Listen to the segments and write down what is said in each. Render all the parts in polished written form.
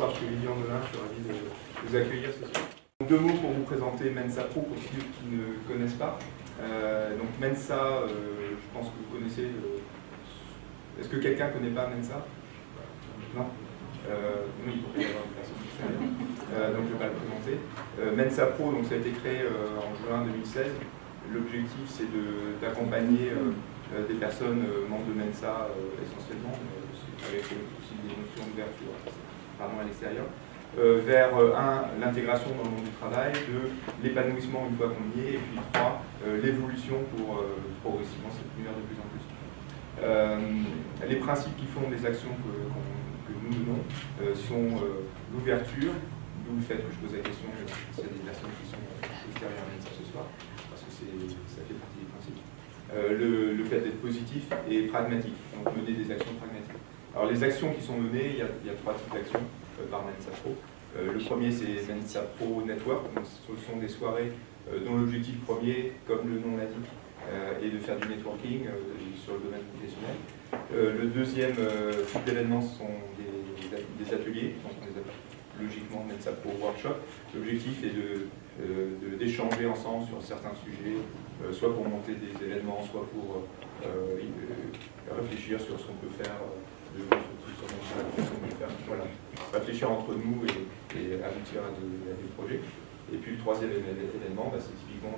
soir chez Olivier Andelin, je suis ravi de vous accueillir ce soir. Deux mots pour vous présenter Mensa Pro pour ceux qui ne connaissent pas. Donc Mensa, je pense que vous connaissez. Est-ce que quelqu'un ne connaît pas Mensa? Non? Oui, il pourrait y avoir une personne qui sait. Donc je ne vais pas le présenter. Mensa Pro, donc, ça a été créé en juin 2016. L'objectif, c'est d'accompagner des personnes membres de Mensa essentiellement, avec aussi des notions d'ouverture à l'extérieur, vers l'intégration dans le monde du travail, l'épanouissement une fois qu'on y est, et puis 3, l'évolution pour progressivement s'épanouir de plus en plus. Les principes qui font des actions que nous menons sont l'ouverture, d'où le fait que je pose la question s'il y a des personnes qui sont extérieures à Mensa ce soir, parce que ça fait partie des principes. Le fait d'être positif et pragmatique, donc mener des actions pragmatiques. Alors les actions qui sont menées, il y a 3 types d'actions par Mensa Pro. Le premier, c'est Mensa Pro Network, donc ce sont des soirées dont l'objectif premier, comme le nom l'indique, est de faire du networking sur le domaine professionnel. Le deuxième type d'événements sont des ateliers, donc on les appelle logiquement Mensa Pro Workshop. L'objectif est d'échanger ensemble sur certains sujets, soit pour monter des événements, soit pour réfléchir sur ce qu'on peut faire, voilà. Réfléchir entre nous et aboutir à des projets. Et puis le troisième événement, c'est typiquement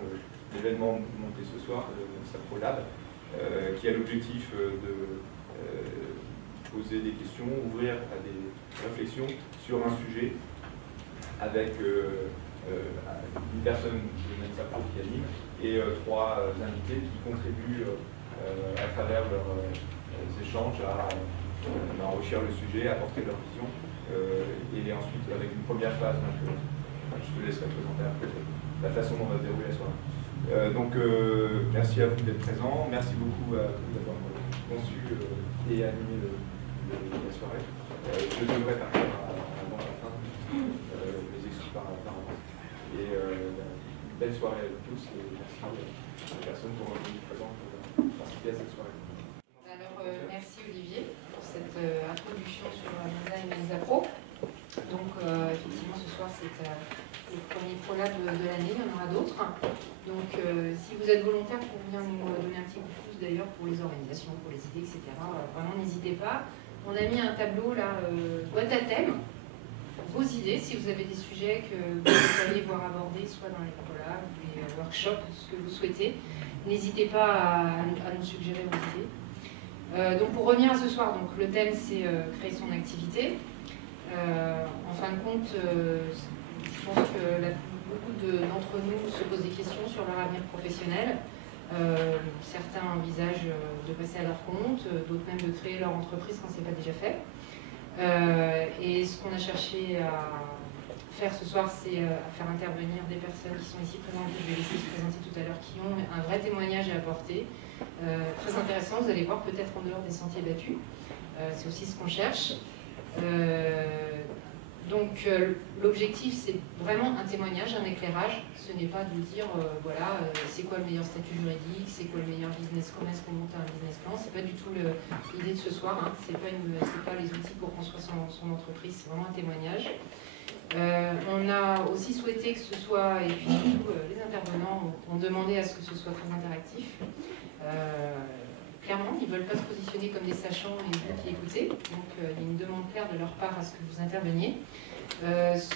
l'événement monté ce soir, le Mensa Pro Lab, qui a l'objectif de poser des questions, ouvrir à des réflexions sur un sujet avec une personne de Mensa Pro qui anime et 3 invités qui contribuent à travers leurs échanges à enrichir le sujet, apporter leur vision et ensuite avec une première phase, donc, je te laisserai présenter après la façon dont on va se dérouler la soirée. Merci à vous d'être présents, merci beaucoup à vous d'avoir conçu et animé la soirée. Je devrais partir avant la fin, mes excuses par avance. Et belle soirée à vous tous et merci aux personnes qui ont été présentes pour participer à cette soirée. Alors, merci Olivier pour cette introduction sur Mensa et Mensa Pro. Donc, effectivement, ce soir, c'est le premier ProLab de l'année, il y en aura d'autres. Donc, si vous êtes volontaire pour venir nous donner un petit coup de pouce d'ailleurs pour les organisations, pour les idées, etc., vraiment n'hésitez pas. On a mis un tableau là, boîte à thème, vos idées, si vous avez des sujets que vous souhaiteriez voir abordés, soit dans les ProLab, les workshops, ce que vous souhaitez. N'hésitez pas à nous suggérer vos idées. Donc pour revenir à ce soir, donc, le thème c'est créer son activité. En fin de compte, je pense que beaucoup d'entre nous se posent des questions sur leur avenir professionnel. Certains envisagent de passer à leur compte, d'autres même de créer leur entreprise quand ce n'est pas déjà fait. Et ce qu'on a cherché à faire ce soir, c'est à faire intervenir des personnes qui sont ici présentes, que je vais laisser se présenter tout à l'heure, qui ont un vrai témoignage à apporter. Très intéressant, vous allez voir, peut-être en dehors des sentiers battus. C'est aussi ce qu'on cherche. Donc l'objectif, c'est vraiment un témoignage, un éclairage. Ce n'est pas de dire, voilà, c'est quoi le meilleur statut juridique, c'est quoi le meilleur business, comment est-ce qu'on monte un business plan. C'est pas du tout l'idée de ce soir, hein. C'est pas les outils pour construire son entreprise, c'est vraiment un témoignage. On a aussi souhaité que ce soit, et puis surtout les intervenants ont demandé à ce que ce soit très interactif. Clairement, ils ne veulent pas se positionner comme des sachants et vous qui écoutez, donc il y a une demande claire de leur part à ce que vous interveniez. Ce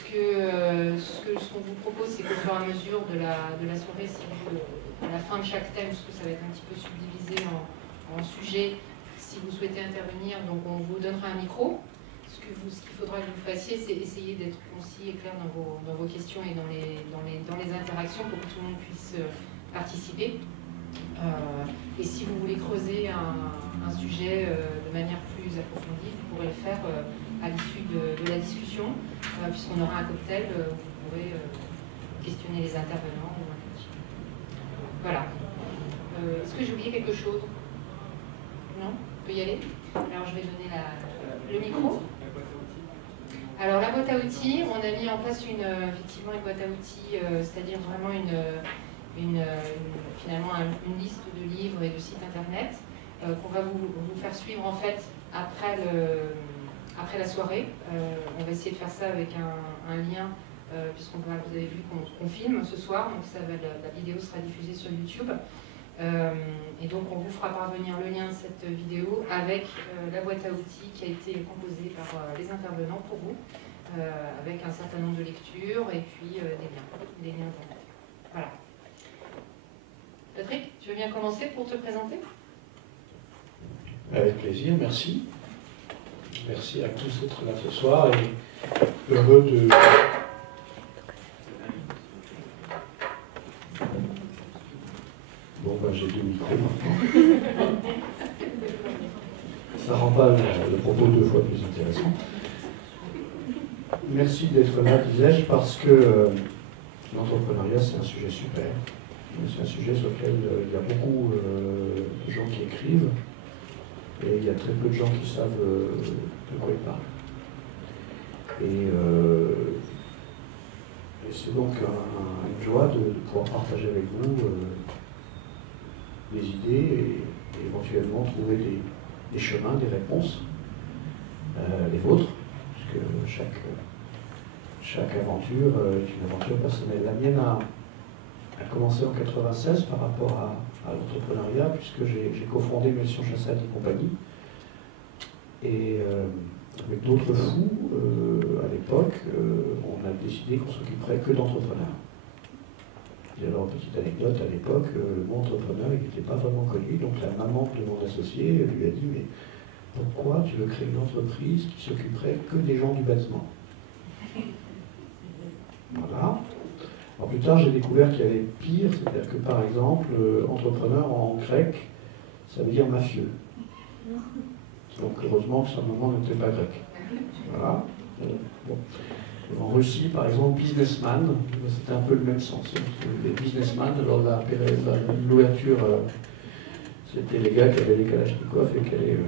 qu'on vous propose, c'est qu'au fur et à mesure de la soirée, si vous, à la fin de chaque thème, parce que ça va être un petit peu subdivisé en sujets, si vous souhaitez intervenir, donc on vous donnera un micro. Ce qu'il faudra que vous fassiez, c'est essayer d'être concis et clair dans vos questions et dans les interactions pour que tout le monde puisse participer. Et si vous voulez creuser un sujet de manière plus approfondie, vous pourrez le faire à l'issue de la discussion, puisqu'on aura un cocktail, vous pourrez questionner les intervenants. Voilà. Est-ce que j'ai oublié quelque chose? Non? On peut y aller? Alors je vais donner le micro. Alors la boîte à outils, on a mis en place effectivement une boîte à outils, c'est-à-dire vraiment finalement une liste de livres et de sites internet qu'on va vous faire suivre en fait après après la soirée. On va essayer de faire ça avec un lien, puisqu'on vous avez vu qu'on filme ce soir, donc la vidéo sera diffusée sur YouTube. Et donc on vous fera parvenir le lien de cette vidéo avec la boîte à outils qui a été composée par les intervenants pour vous, avec un certain nombre de lectures et puis des liens internet. Voilà. Patrick, tu veux bien commencer pour te présenter? Avec plaisir, merci. Merci à tous d'être là ce soir et heureux de... Bon, ben, j'ai 2 micros maintenant. Ça rend pas le propos 2 fois plus intéressant. Merci d'être là, disais-je, parce que l'entrepreneuriat, c'est un sujet super. C'est un sujet sur lequel il y a beaucoup de gens qui écrivent et il y a très peu de gens qui savent de quoi ils parlent. Et c'est donc une joie de pouvoir partager avec vous des idées et éventuellement trouver des chemins, des réponses, les vôtres, puisque chaque aventure est une aventure personnelle. La mienne a commencé en 1996 par rapport à l'entrepreneuriat, puisque j'ai cofondé Melchior Chassade et compagnie. Et avec d'autres fous, à l'époque, on a décidé qu'on s'occuperait que d'entrepreneurs. Et alors, petite anecdote, à l'époque, le mot entrepreneur n'était pas vraiment connu, donc la maman de mon associé lui a dit « Mais pourquoi tu veux créer une entreprise qui s'occuperait que des gens du bâtiment ?» Voilà. Alors plus tard, j'ai découvert qu'il y avait pire, c'est-à-dire que par exemple, entrepreneur en grec, ça veut dire mafieux. Donc heureusement que sa maman n'était pas grecque. Voilà. Bon. En Russie, par exemple, businessman, c'était un peu le même sens. Les businessmen, lors de l'ouverture, c'était les gars qui avaient les kalachnikovs et qui allaient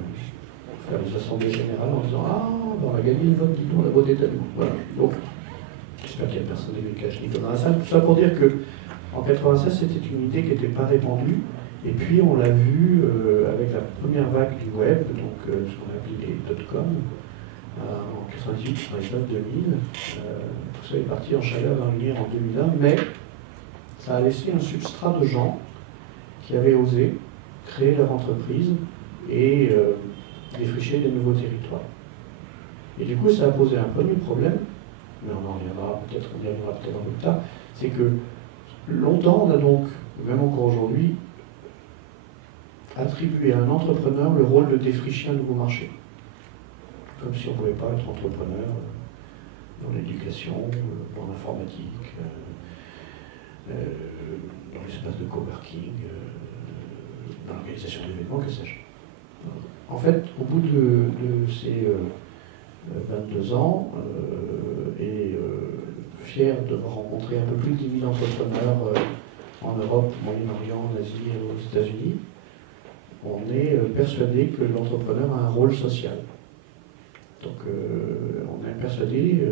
faire des assemblées générales en disant « Ah, on a gagné le vote, dis donc, la vote est à nous. » Voilà. Donc, j'espère qu'il n'y a personne avec kalachnikov dans la salle. Tout ça pour dire qu'en 1996, c'était une idée qui n'était pas répandue. Et puis, on l'a vu avec la première vague du web, donc ce qu'on a appelé les .com, en 98, 99, 2000. Tout ça est parti en chaleur dans le lumière en 2001, mais ça a laissé un substrat de gens qui avaient osé créer leur entreprise et défricher des nouveaux territoires. Et du coup, ça a posé un premier problème, mais on y reviendra peut-être un peu plus tard, c'est que longtemps, on a donc, même encore aujourd'hui, attribué à un entrepreneur le rôle de défricher un nouveau marché. Comme si on ne pouvait pas être entrepreneur dans l'éducation, dans l'informatique, dans l'espace de coworking, dans l'organisation d'événements, que sais-je. En fait, au bout de ces 22 ans, et fier de rencontrer un peu plus de 10 000 entrepreneurs en Europe, au Moyen-Orient, en Asie et aux États-Unis, on est persuadé que l'entrepreneur a un rôle social. Donc on est persuadé,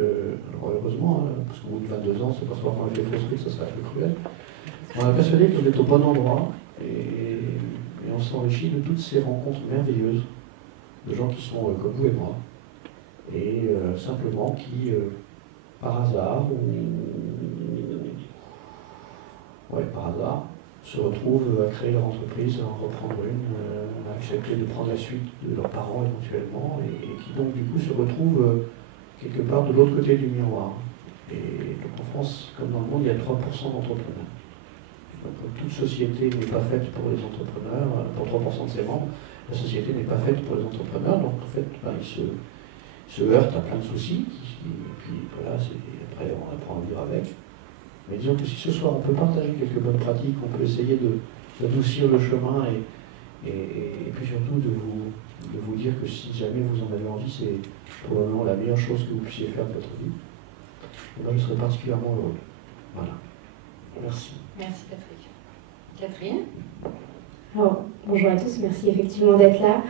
alors heureusement, parce qu'au bout de 22 ans, c'est pas souvent qu'on a fait fausse route, ça serait un peu cruel, on est persuadé qu'on est au bon endroit et on s'enrichit de toutes ces rencontres merveilleuses de gens qui sont comme vous et moi, et simplement qui, par hasard, par hasard, se retrouvent à créer leur entreprise, à en reprendre une, à accepter de prendre la suite de leurs parents éventuellement, et qui donc du coup se retrouvent quelque part de l'autre côté du miroir. Et donc en France, comme dans le monde, il y a 3% d'entrepreneurs. Donc toute société n'est pas faite pour les entrepreneurs, pour 3% de ses membres, la société n'est pas faite pour les entrepreneurs, donc en fait, ils se heurtent à plein de soucis, et puis voilà, après on apprend à vivre avec. Mais disons que si ce soir on peut partager quelques bonnes pratiques, on peut essayer d'adoucir le chemin et puis surtout de vous dire que si jamais vous en avez envie, c'est probablement la meilleure chose que vous puissiez faire de votre vie. Et moi je serais particulièrement heureux. Voilà. Merci. Merci Patrick. Catherine? Alors, bonjour à tous, merci effectivement d'être là.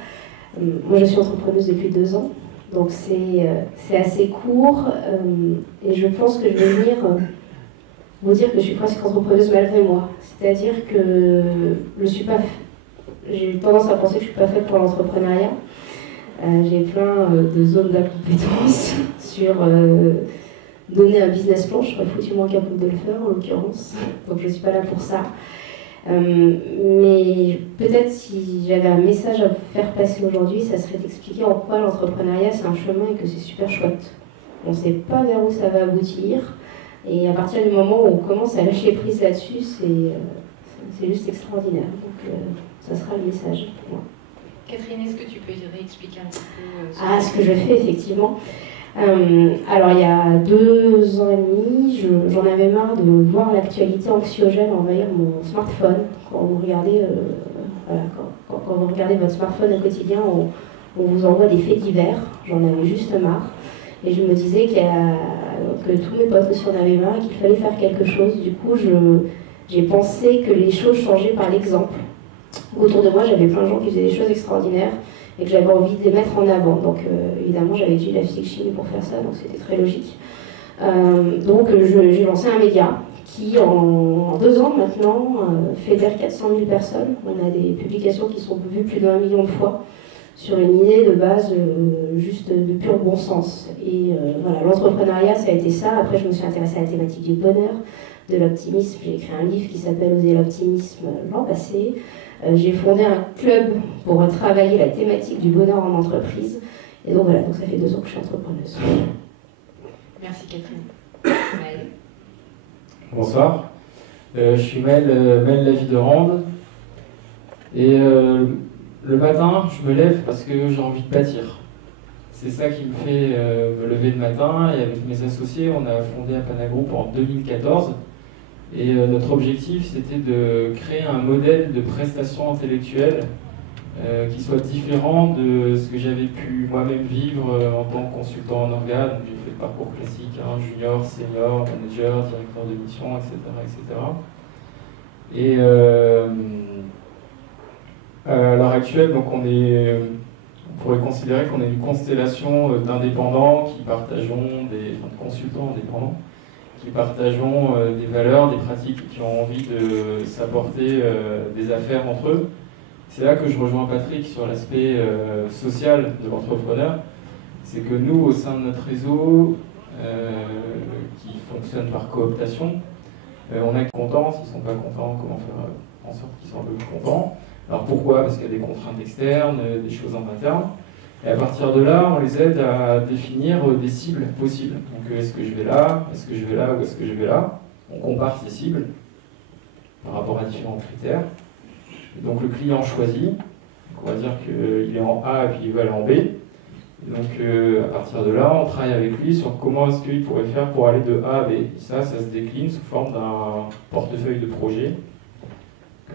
Moi je suis entrepreneuse depuis 2 ans, donc c'est assez court et je pense que je vais venir vous dire que je suis presque entrepreneuse malgré moi. C'est-à-dire que j'ai tendance à penser que je ne suis pas faite pour l'entrepreneuriat. J'ai plein de zones d'incompétence sur donner un business plan. Je serais foutument capable de le faire en l'occurrence, donc je ne suis pas là pour ça. Mais peut-être si j'avais un message à vous faire passer aujourd'hui, ça serait d'expliquer en quoi l'entrepreneuriat c'est un chemin et que c'est super chouette. On ne sait pas vers où ça va aboutir, et à partir du moment où on commence à lâcher prise là-dessus, c'est juste extraordinaire. Donc ça sera le message pour moi. Catherine, est-ce que tu peux réexpliquer un petit peu ce que je fais effectivement. Alors il y a 2 ans et demi, j'en avais marre de voir l'actualité anxiogène envahir mon smartphone. Quand vous regardez, quand vous regardez votre smartphone au quotidien, on vous envoie des faits divers. J'en avais juste marre. Et je me disais que tous mes potes aussi en avaient marre et qu'il fallait faire quelque chose. Du coup, j'ai pensé que les choses changeaient par l'exemple. Autour de moi, j'avais plein de gens qui faisaient des choses extraordinaires et que j'avais envie de les mettre en avant. Donc évidemment, j'avais étudié la physique-chimie pour faire ça, donc c'était très logique. Donc j'ai lancé un média qui, en 2 ans maintenant, fédère 400 000 personnes. On a des publications qui sont vues plus d'1 million de fois sur une idée de base juste de pur bon sens. Et voilà, l'entrepreneuriat, ça a été ça. Après, je me suis intéressée à la thématique du bonheur, de l'optimisme. J'ai écrit un livre qui s'appelle Oser l'optimisme l'an passé. J'ai fondé un club pour travailler la thématique du bonheur en entreprise. Et donc voilà, donc ça fait 2 ans que je suis entrepreneuse. Merci Catherine. Maëlle. Bonsoir, je suis Maëlle Laviderande. Et le matin, je me lève parce que j'ai envie de bâtir. C'est ça qui me fait me lever le matin. Et avec mes associés, on a fondé Apana Group en 2014. Et notre objectif, c'était de créer un modèle de prestation intellectuelle qui soit différent de ce que j'avais pu moi-même vivre en tant que consultant en organe. J'ai fait le parcours classique, junior, senior, manager, directeur de mission, etc. etc. Et à l'heure actuelle, donc on pourrait considérer qu'on est une constellation d'indépendants qui partageons, de consultants indépendants, qui partageons des valeurs, des pratiques, qui ont envie de s'apporter des affaires entre eux. C'est là que je rejoins Patrick sur l'aspect social de l'entrepreneur. C'est que nous, au sein de notre réseau, qui fonctionne par cooptation, on est contents. S'ils ne sont pas contents, comment faire en sorte qu'ils soient un peu contents? Alors pourquoi? Parce qu'il y a des contraintes externes, des choses en interne. Et à partir de là, on les aide à définir des cibles possibles. Donc est-ce que je vais là? Est-ce que je vais là? Ou est-ce que je vais là? On compare ces cibles par rapport à différents critères. Et donc le client choisit. Donc, on va dire qu'il est en A et puis il veut aller en B. Et donc à partir de là, on travaille avec lui sur comment est-ce qu'il pourrait faire pour aller de A à B. Et ça se décline sous forme d'un portefeuille de projet.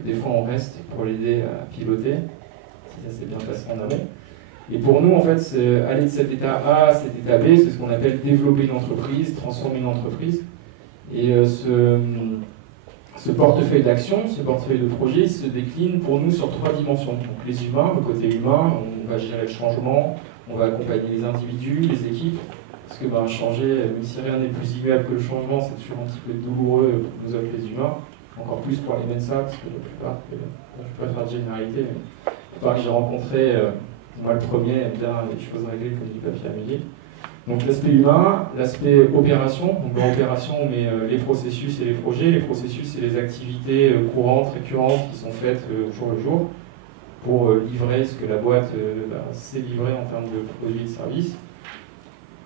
Des fois on reste pour l'aider à piloter, si ça s'est bien passé en amont. Et pour nous, en fait, c'est aller de cet état A à cet état B, c'est ce qu'on appelle développer une entreprise, transformer une entreprise. Et ce portefeuille d'action, ce portefeuille de projet, se décline pour nous sur 3 dimensions. Donc les humains, le côté humain, on va gérer le changement, on va accompagner les individus, les équipes, parce que changer, même si rien n'est plus immuable que le changement, c'est toujours un petit peu douloureux pour nous autres les humains. Encore plus pour les Mensa, parce que la plupart, je ne peux pas faire de généralité, mais la plupart que j'ai rencontrés, moi le premier, aime bien les choses réglées comme du papier à mûrir. Donc l'aspect humain, l'aspect opération. Donc dans l'opération, on met les processus et les projets. Les processus, c'est les activités courantes, récurrentes, qui sont faites au jour le jour pour livrer ce que la boîte sait livrer en termes de produits et de services.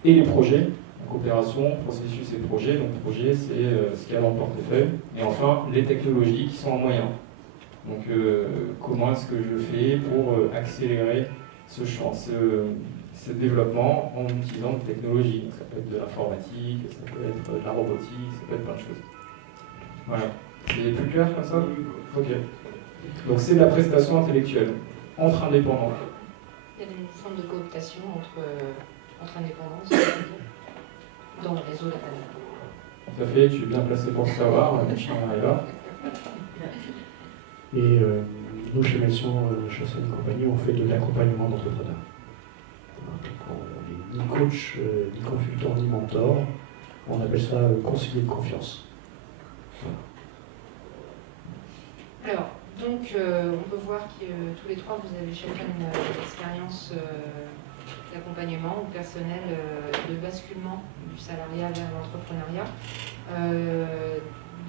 Et les projets. Donc opération, processus et projet. Donc projet, c'est ce qu'il y a dans le portefeuille. Et enfin, les technologies qui sont en moyen. Donc comment est-ce que je fais pour accélérer ce développement en utilisant des technologies. Donc, ça peut être de l'informatique, ça peut être de la robotique, ça peut être plein de choses. Voilà. C'est plus clair comme ça? Ok. Donc c'est de la prestation intellectuelle entre indépendants. Il y a une forme de cooptation entre indépendants dans le réseau d'Apana. Tout à fait, tu es bien placé pour le savoir, Michel est là. Et nous, chez Melson Chassel et compagnie, on fait de l'accompagnement d'entrepreneurs. On n'est ni coach, ni consultant, ni mentor. On appelle ça conseiller de confiance. Alors, Donc, on peut voir que tous les trois, vous avez chacun une expérience d'accompagnement ou personnel de basculement du salariat vers l'entrepreneuriat.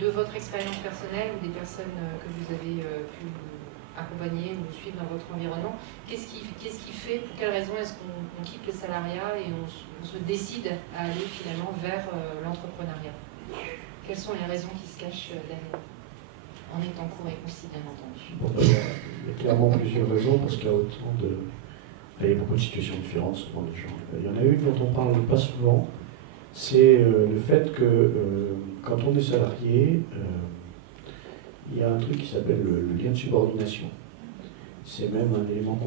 De votre expérience personnelle ou des personnes que vous avez pu accompagner ou suivre dans votre environnement, qu'est-ce qui fait, pour quelles raisons est-ce qu'on quitte le salariat et on se décide à aller finalement vers l'entrepreneuriat? Quelles sont les raisons qui se cachent derrière? En étant court et concis, bien entendu. Bon, il y a clairement plusieurs raisons, parce qu'il y a autant de... Il y a beaucoup de situations différentes souvent des gens. Il y en a une dont on parle pas souvent, c'est le fait que quand on est salarié, il y a un truc qui s'appelle le lien de subordination. C'est même un élément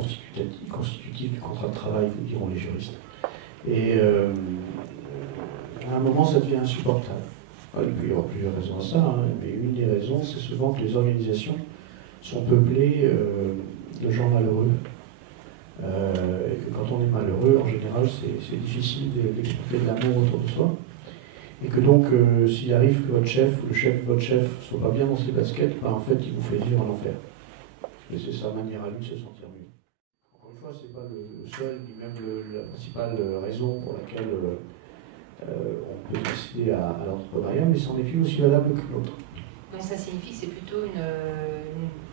constitutif du contrat de travail, vous diront les juristes. Et à un moment, ça devient insupportable. Il peut y avoir plusieurs raisons à ça, hein, mais une des raisons, c'est souvent que les organisations sont peuplées de gens malheureux. Et que quand on est malheureux, en général, c'est difficile d'exporter de l'amour autour de soi. Et que donc, s'il arrive que votre chef ou le chef de votre chef ne soit pas bien dans ses baskets, en fait, il vous fait vivre en enfer. Et c'est sa manière à lui de se sentir mieux. Encore une fois, ce n'est pas le seul, ni même la principale raison pour laquelle on peut décider à l'entrepreneuriat, mais c'en est une aussi valable que l'autre. Donc ça signifie que c'est plutôt une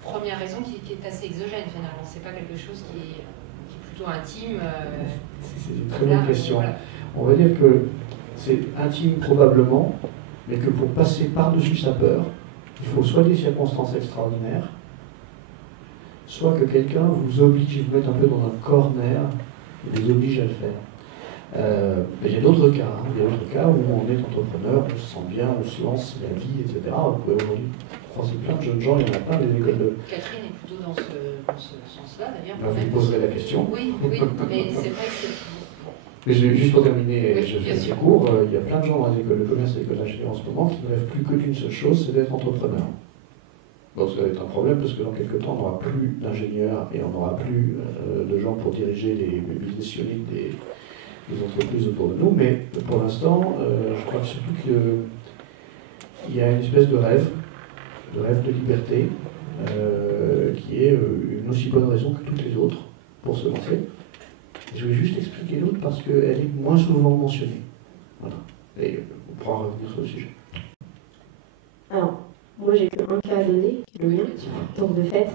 première raison qui est assez exogène finalement. C'est pas quelque chose qui est plutôt intime. C'est une très bonne question. Voilà. On va dire que c'est intime probablement, mais que pour passer par-dessus sa peur, il faut soit des circonstances extraordinaires, soit que quelqu'un vous oblige, vous mette un peu dans un corner et vous oblige à le faire. Mais il y a d'autres cas, hein. Il y a d'autres cas où on est entrepreneur, on se sent bien, on se lance, la vie, etc. Vous pouvez aujourd'hui croiser plein de jeunes gens, il y en a plein des écoles de... Catherine est plutôt dans ce sens-là d'ailleurs. Vous me poserez la question. Oui, mais c'est vrai que c'est... Mais juste pour terminer, oui, je fais assez court, il y a plein de gens dans les écoles de commerce et les écoles d'ingénieurs en ce moment qui ne rêvent plus que d'une seule chose, c'est d'être entrepreneur. Donc ça va être un problème parce que dans quelques temps, on n'aura plus d'ingénieurs et on n'aura plus de gens pour diriger les business units des entreprises autour de nous. Mais pour l'instant, je crois que surtout qu'il y a une espèce de rêve de liberté, qui est une aussi bonne raison que toutes les autres pour se lancer. Je vais juste expliquer l'autre parce qu'elle est moins souvent mentionnée. Voilà. Et on pourra revenir sur le sujet. Alors, moi j'ai que un cas à donner, qui est le mien, donc de fait.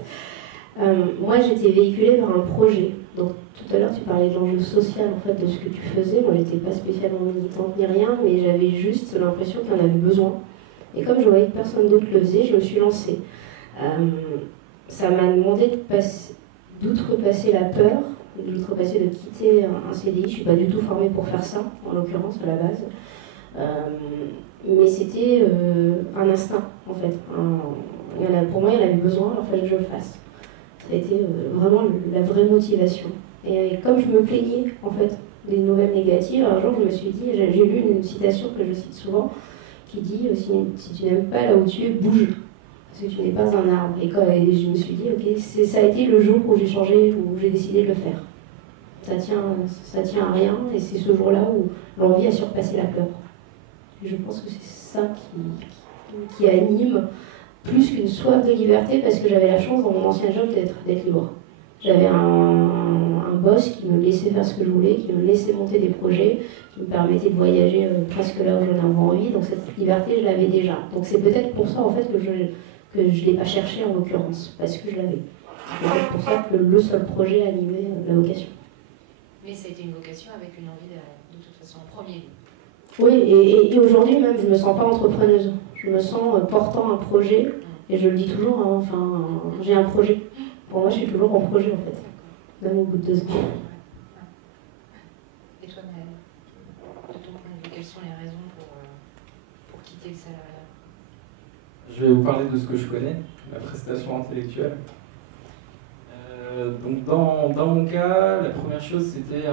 Moi j'étais véhiculée par un projet. Donc tout à l'heure tu parlais de l'enjeu social en fait de ce que tu faisais. Moi j'étais pas spécialement militante ni rien, mais j'avais juste l'impression qu'il y en avait besoin. Et comme je voyais que personne d'autre le faisait, je me suis lancée. Ça m'a demandé d'outrepasser la peur, d'outrepasser de quitter un CDI. Je ne suis pas du tout formée pour faire ça, en l'occurrence, à la base. Mais c'était un instinct, en fait. Pour moi, il y en avait besoin, alors il fallait que je le fasse. Ça a été vraiment la vraie motivation. Et comme je me plaignais, en fait, des nouvelles négatives, un jour, je me suis dit, j'ai lu une citation que je cite souvent, qui dit si tu n'aimes pas là où tu es, bouge. Parce que tu n'es pas un arbre. Et je me suis dit, ok, ça a été le jour où j'ai changé, où j'ai décidé de le faire. Ça tient à rien, et c'est ce jour-là où l'envie a surpassé la peur. Et je pense que c'est ça qui anime plus qu'une soif de liberté, parce que j'avais la chance dans mon ancien job d'être libre. J'avais un boss qui me laissait faire ce que je voulais, qui me laissait monter des projets, qui me permettait de voyager presque là où j'en avais envie. Donc cette liberté, je l'avais déjà. Donc c'est peut-être pour ça en fait que je ne l'ai pas cherché en l'occurrence, parce que je l'avais. C'est peut-être pour ça que le seul projet animait la vocation. Mais ça a été une vocation avec une envie de toute façon en premier lieu. Oui, et aujourd'hui même, je ne me sens pas entrepreneuse. Je me sens portant un projet, et je le dis toujours, hein, enfin, j'ai un projet. Pour moi, je suis toujours en projet, en fait, même au bout de 2 ans. Et toi, Maëlle, de ton point de vue, quelles sont les raisons pour quitter le salariat? Je vais vous parler de ce que je connais, la prestation intellectuelle. Donc dans mon cas, la première chose, c'était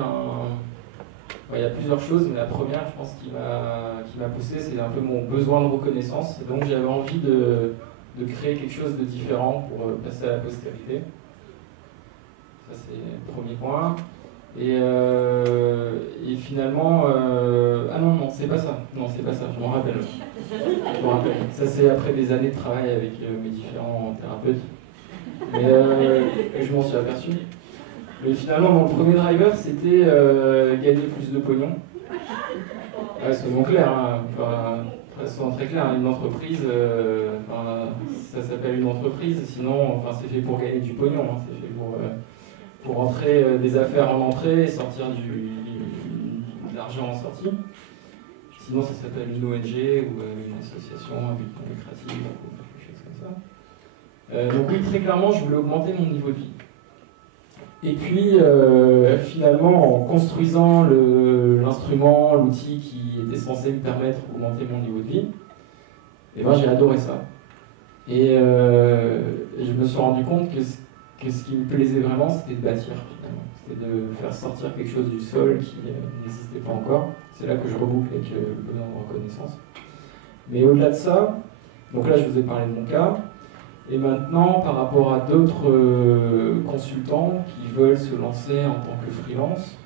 il y a plusieurs choses, mais la première, je pense, qui m'a poussé, c'est un peu mon besoin de reconnaissance. Et donc j'avais envie de créer quelque chose de différent pour passer à la postérité. Ça, c'est le premier point. Et finalement... Ah non, c'est pas ça. Non, c'est pas ça, je m'en rappelle. Ça, c'est après des années de travail avec mes différents thérapeutes. Mais je m'en suis aperçu. Mais finalement, mon premier driver, c'était gagner plus de pognon. Ouais, soyons clairs, hein. Soyons très clairs, une entreprise, ça s'appelle une entreprise, sinon c'est fait pour gagner du pognon, hein. C'est fait pour entrer des affaires en entrée et sortir de l'argent en sortie. Sinon, ça s'appelle une ONG ou une association à but non lucratif ou quelque chose comme ça. Donc oui, très clairement, je voulais augmenter mon niveau de vie. Et puis, finalement, en construisant l'instrument, l'outil qui était censé me permettre d'augmenter mon niveau de vie, j'ai adoré ça. Et je me suis rendu compte que ce qui me plaisait vraiment, c'était de bâtir, finalement. C'était de faire sortir quelque chose du sol qui n'existait pas encore. C'est là que je reboucle avec le besoin de reconnaissance. Mais au-delà de ça, donc là, je vous ai parlé de mon cas. Et maintenant, par rapport à d'autres consultants qui veulent se lancer en tant que freelance,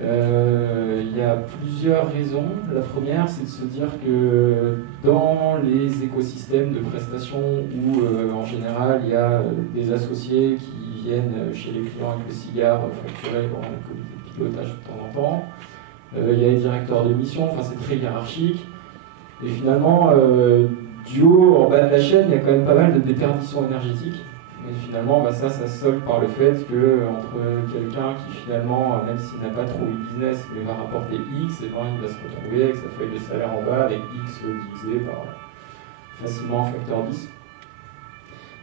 il y a plusieurs raisons. La première, c'est de se dire que dans les écosystèmes de prestations où, en général, il y a des associés qui viennent chez les clients avec le cigare facturé dans un comité de pilotage de temps en temps, il y a les directeurs de mission, c'est très hiérarchique. Et finalement, du haut en bas de la chaîne, il y a quand même pas mal de déperdition énergétique. Mais finalement, ça solde par le fait que entre quelqu'un qui finalement, même s'il n'a pas trop eu de business, mais va rapporter X, il va se retrouver avec sa feuille de salaire en bas avec X divisé par facilement un facteur 10.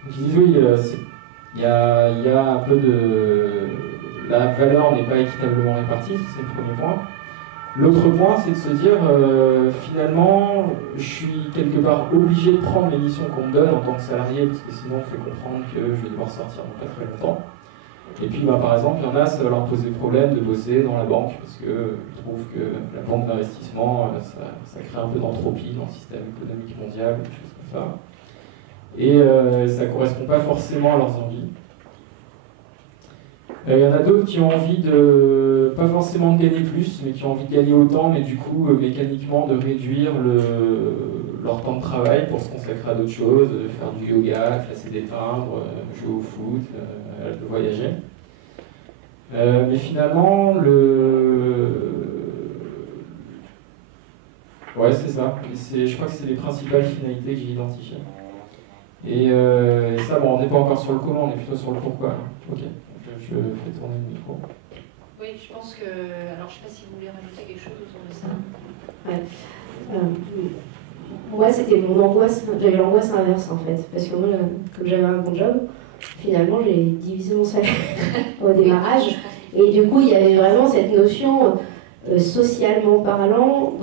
Donc ils disent oui, il y a un peu de... La valeur n'est pas équitablement répartie, c'est le premier point. L'autre point, c'est de se dire, finalement, je suis quelque part obligé de prendre les missions qu'on me donne en tant que salarié, parce que sinon on fait comprendre que je vais devoir sortir dans pas très longtemps. Et puis, par exemple, il y en a, ça va leur poser problème de bosser dans la banque, parce qu'ils trouvent que la banque d'investissement, ça crée un peu d'entropie dans le système économique mondial, des choses comme ça. Et ça ne correspond pas forcément à leurs envies. Il y en a d'autres qui ont envie de, pas forcément de gagner plus, mais qui ont envie de gagner autant, mais du coup, mécaniquement, de réduire leur temps de travail pour se consacrer à d'autres choses, faire du yoga, classer des timbres, jouer au foot, voyager. Mais finalement, ouais, c'est ça. Je crois que c'est les principales finalités que j'ai identifiées. Et ça, on n'est pas encore sur le comment, on est plutôt sur le pourquoi. Ok. Je fais tourner le micro. Oui, je pense que... Alors, je ne sais pas si vous voulez rajouter quelque chose autour de ça. Ouais. Moi, c'était mon angoisse. J'avais l'angoisse inverse, en fait. Parce que moi, comme j'avais un bon job, finalement, j'ai divisé mon salaire au démarrage. Et du coup, il y avait vraiment cette notion, socialement parlant,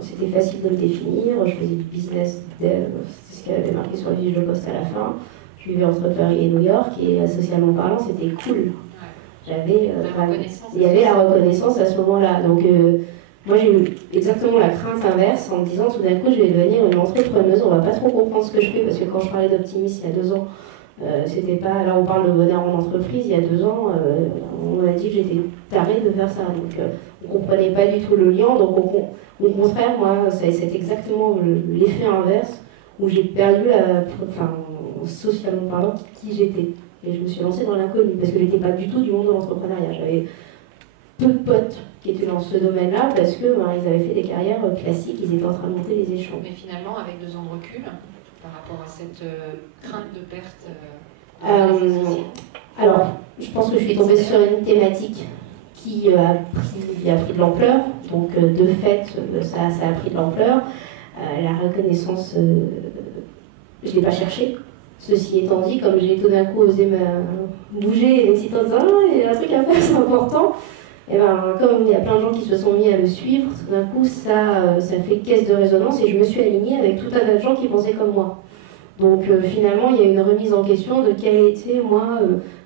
c'était facile de le définir. Je faisais du business dev, c'est ce qu'elle avait marqué sur la fiche de poste à la fin. Je vivais entre Paris et New York et socialement parlant, c'était cool. Il y avait la reconnaissance à ce moment-là. Donc, moi, j'ai eu exactement la crainte inverse en me disant tout d'un coup, je vais devenir une entrepreneuse. On va pas trop comprendre ce que je fais parce que quand je parlais d'optimisme il y a 2 ans, c'était pas. Là, on parle de bonheur en entreprise. Il y a 2 ans, on m'a dit que j'étais tarée de faire ça. Donc, on comprenait pas du tout le lien. Donc, au contraire, moi, c'est exactement l'effet inverse où j'ai perdu socialement parlant, qui j'étais. Et je me suis lancée dans l'inconnu, parce que je n'étais pas du tout du monde de l'entrepreneuriat. J'avais peu de potes qui étaient dans ce domaine-là, parce que ils avaient fait des carrières classiques, ils étaient en train de monter les échelons. Mais finalement, avec 2 ans de recul, par rapport à cette crainte de perte alors, je pense que je suis tombée sur une thématique qui a pris de l'ampleur. Donc, de fait, ça a pris de l'ampleur. La reconnaissance, je ne l'ai pas cherchée. Ceci étant dit, comme j'ai tout d'un coup osé me bouger et m'exciter en disant « Ah, il y a un truc à faire, c'est important », et comme il y a plein de gens qui se sont mis à me suivre, tout d'un coup, ça fait caisse de résonance et je me suis alignée avec tout un tas de gens qui pensaient comme moi. Donc finalement, il y a une remise en question de quels étaient, moi,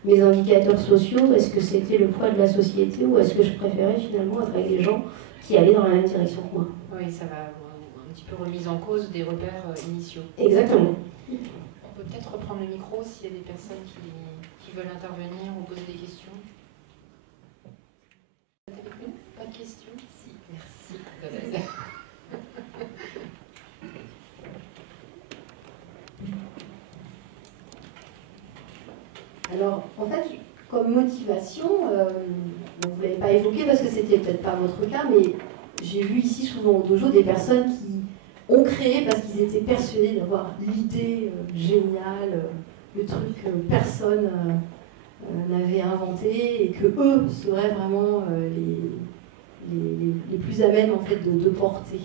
mes indicateurs sociaux. Est-ce que c'était le poids de la société ou est-ce que je préférais finalement être avec des gens qui allaient dans la même direction que moi? Oui, ça va un petit peu remise en cause des repères initiaux. Exactement. On peut peut-être reprendre le micro s'il y a des personnes qui veulent intervenir ou poser des questions. Pas de questions? Si, merci. Alors, en fait, comme motivation, vous ne l'avez pas évoqué parce que c'était peut-être pas votre cas, mais j'ai vu ici souvent au dojo des personnes qui ont créé parce qu'ils étaient persuadés d'avoir l'idée géniale, le truc que personne n'avait inventé et que eux seraient vraiment les plus à même en fait, de porter.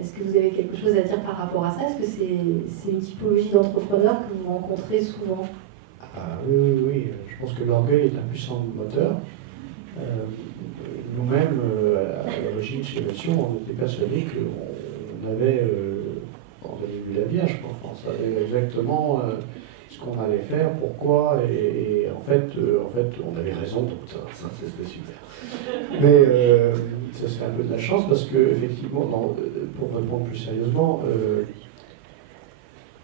Est-ce que vous avez quelque chose à dire par rapport à ça? Est-ce que c'est une typologie d'entrepreneur que vous rencontrez souvent? Oui, je pense que l'orgueil est un puissant moteur. Nous-mêmes, à l'origine, chez Version, on était persuadés qu'on avait, on avait vu la Vierge, je pense, on savait exactement ce qu'on allait faire, pourquoi, et en fait, on avait raison, donc ça c'était super. Mais ça c'est un peu de la chance parce que, effectivement, pour répondre plus sérieusement,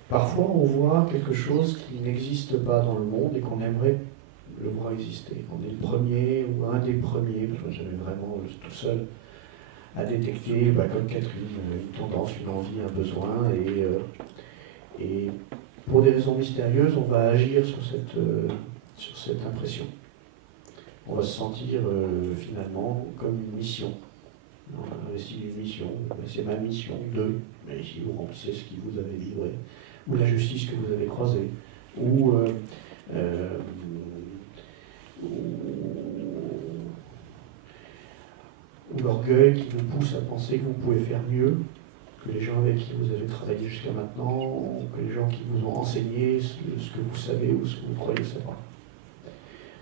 parfois on voit quelque chose qui n'existe pas dans le monde et qu'on aimerait le voir exister. On est le premier ou un des premiers, parce que j'avais vraiment tout seul à détecter, comme Catherine, une tendance, une envie, un besoin, et pour des raisons mystérieuses, on va agir sur cette impression. On va se sentir finalement comme une mission. On a investi une mission, c'est ma mission de, mais ici vous remplissez ce qui vous avez livré, ou la justice que vous avez croisée, ou l'orgueil qui vous pousse à penser que vous pouvez faire mieux que les gens avec qui vous avez travaillé jusqu'à maintenant, que les gens qui vous ont enseigné ce que vous savez ou ce que vous croyez savoir.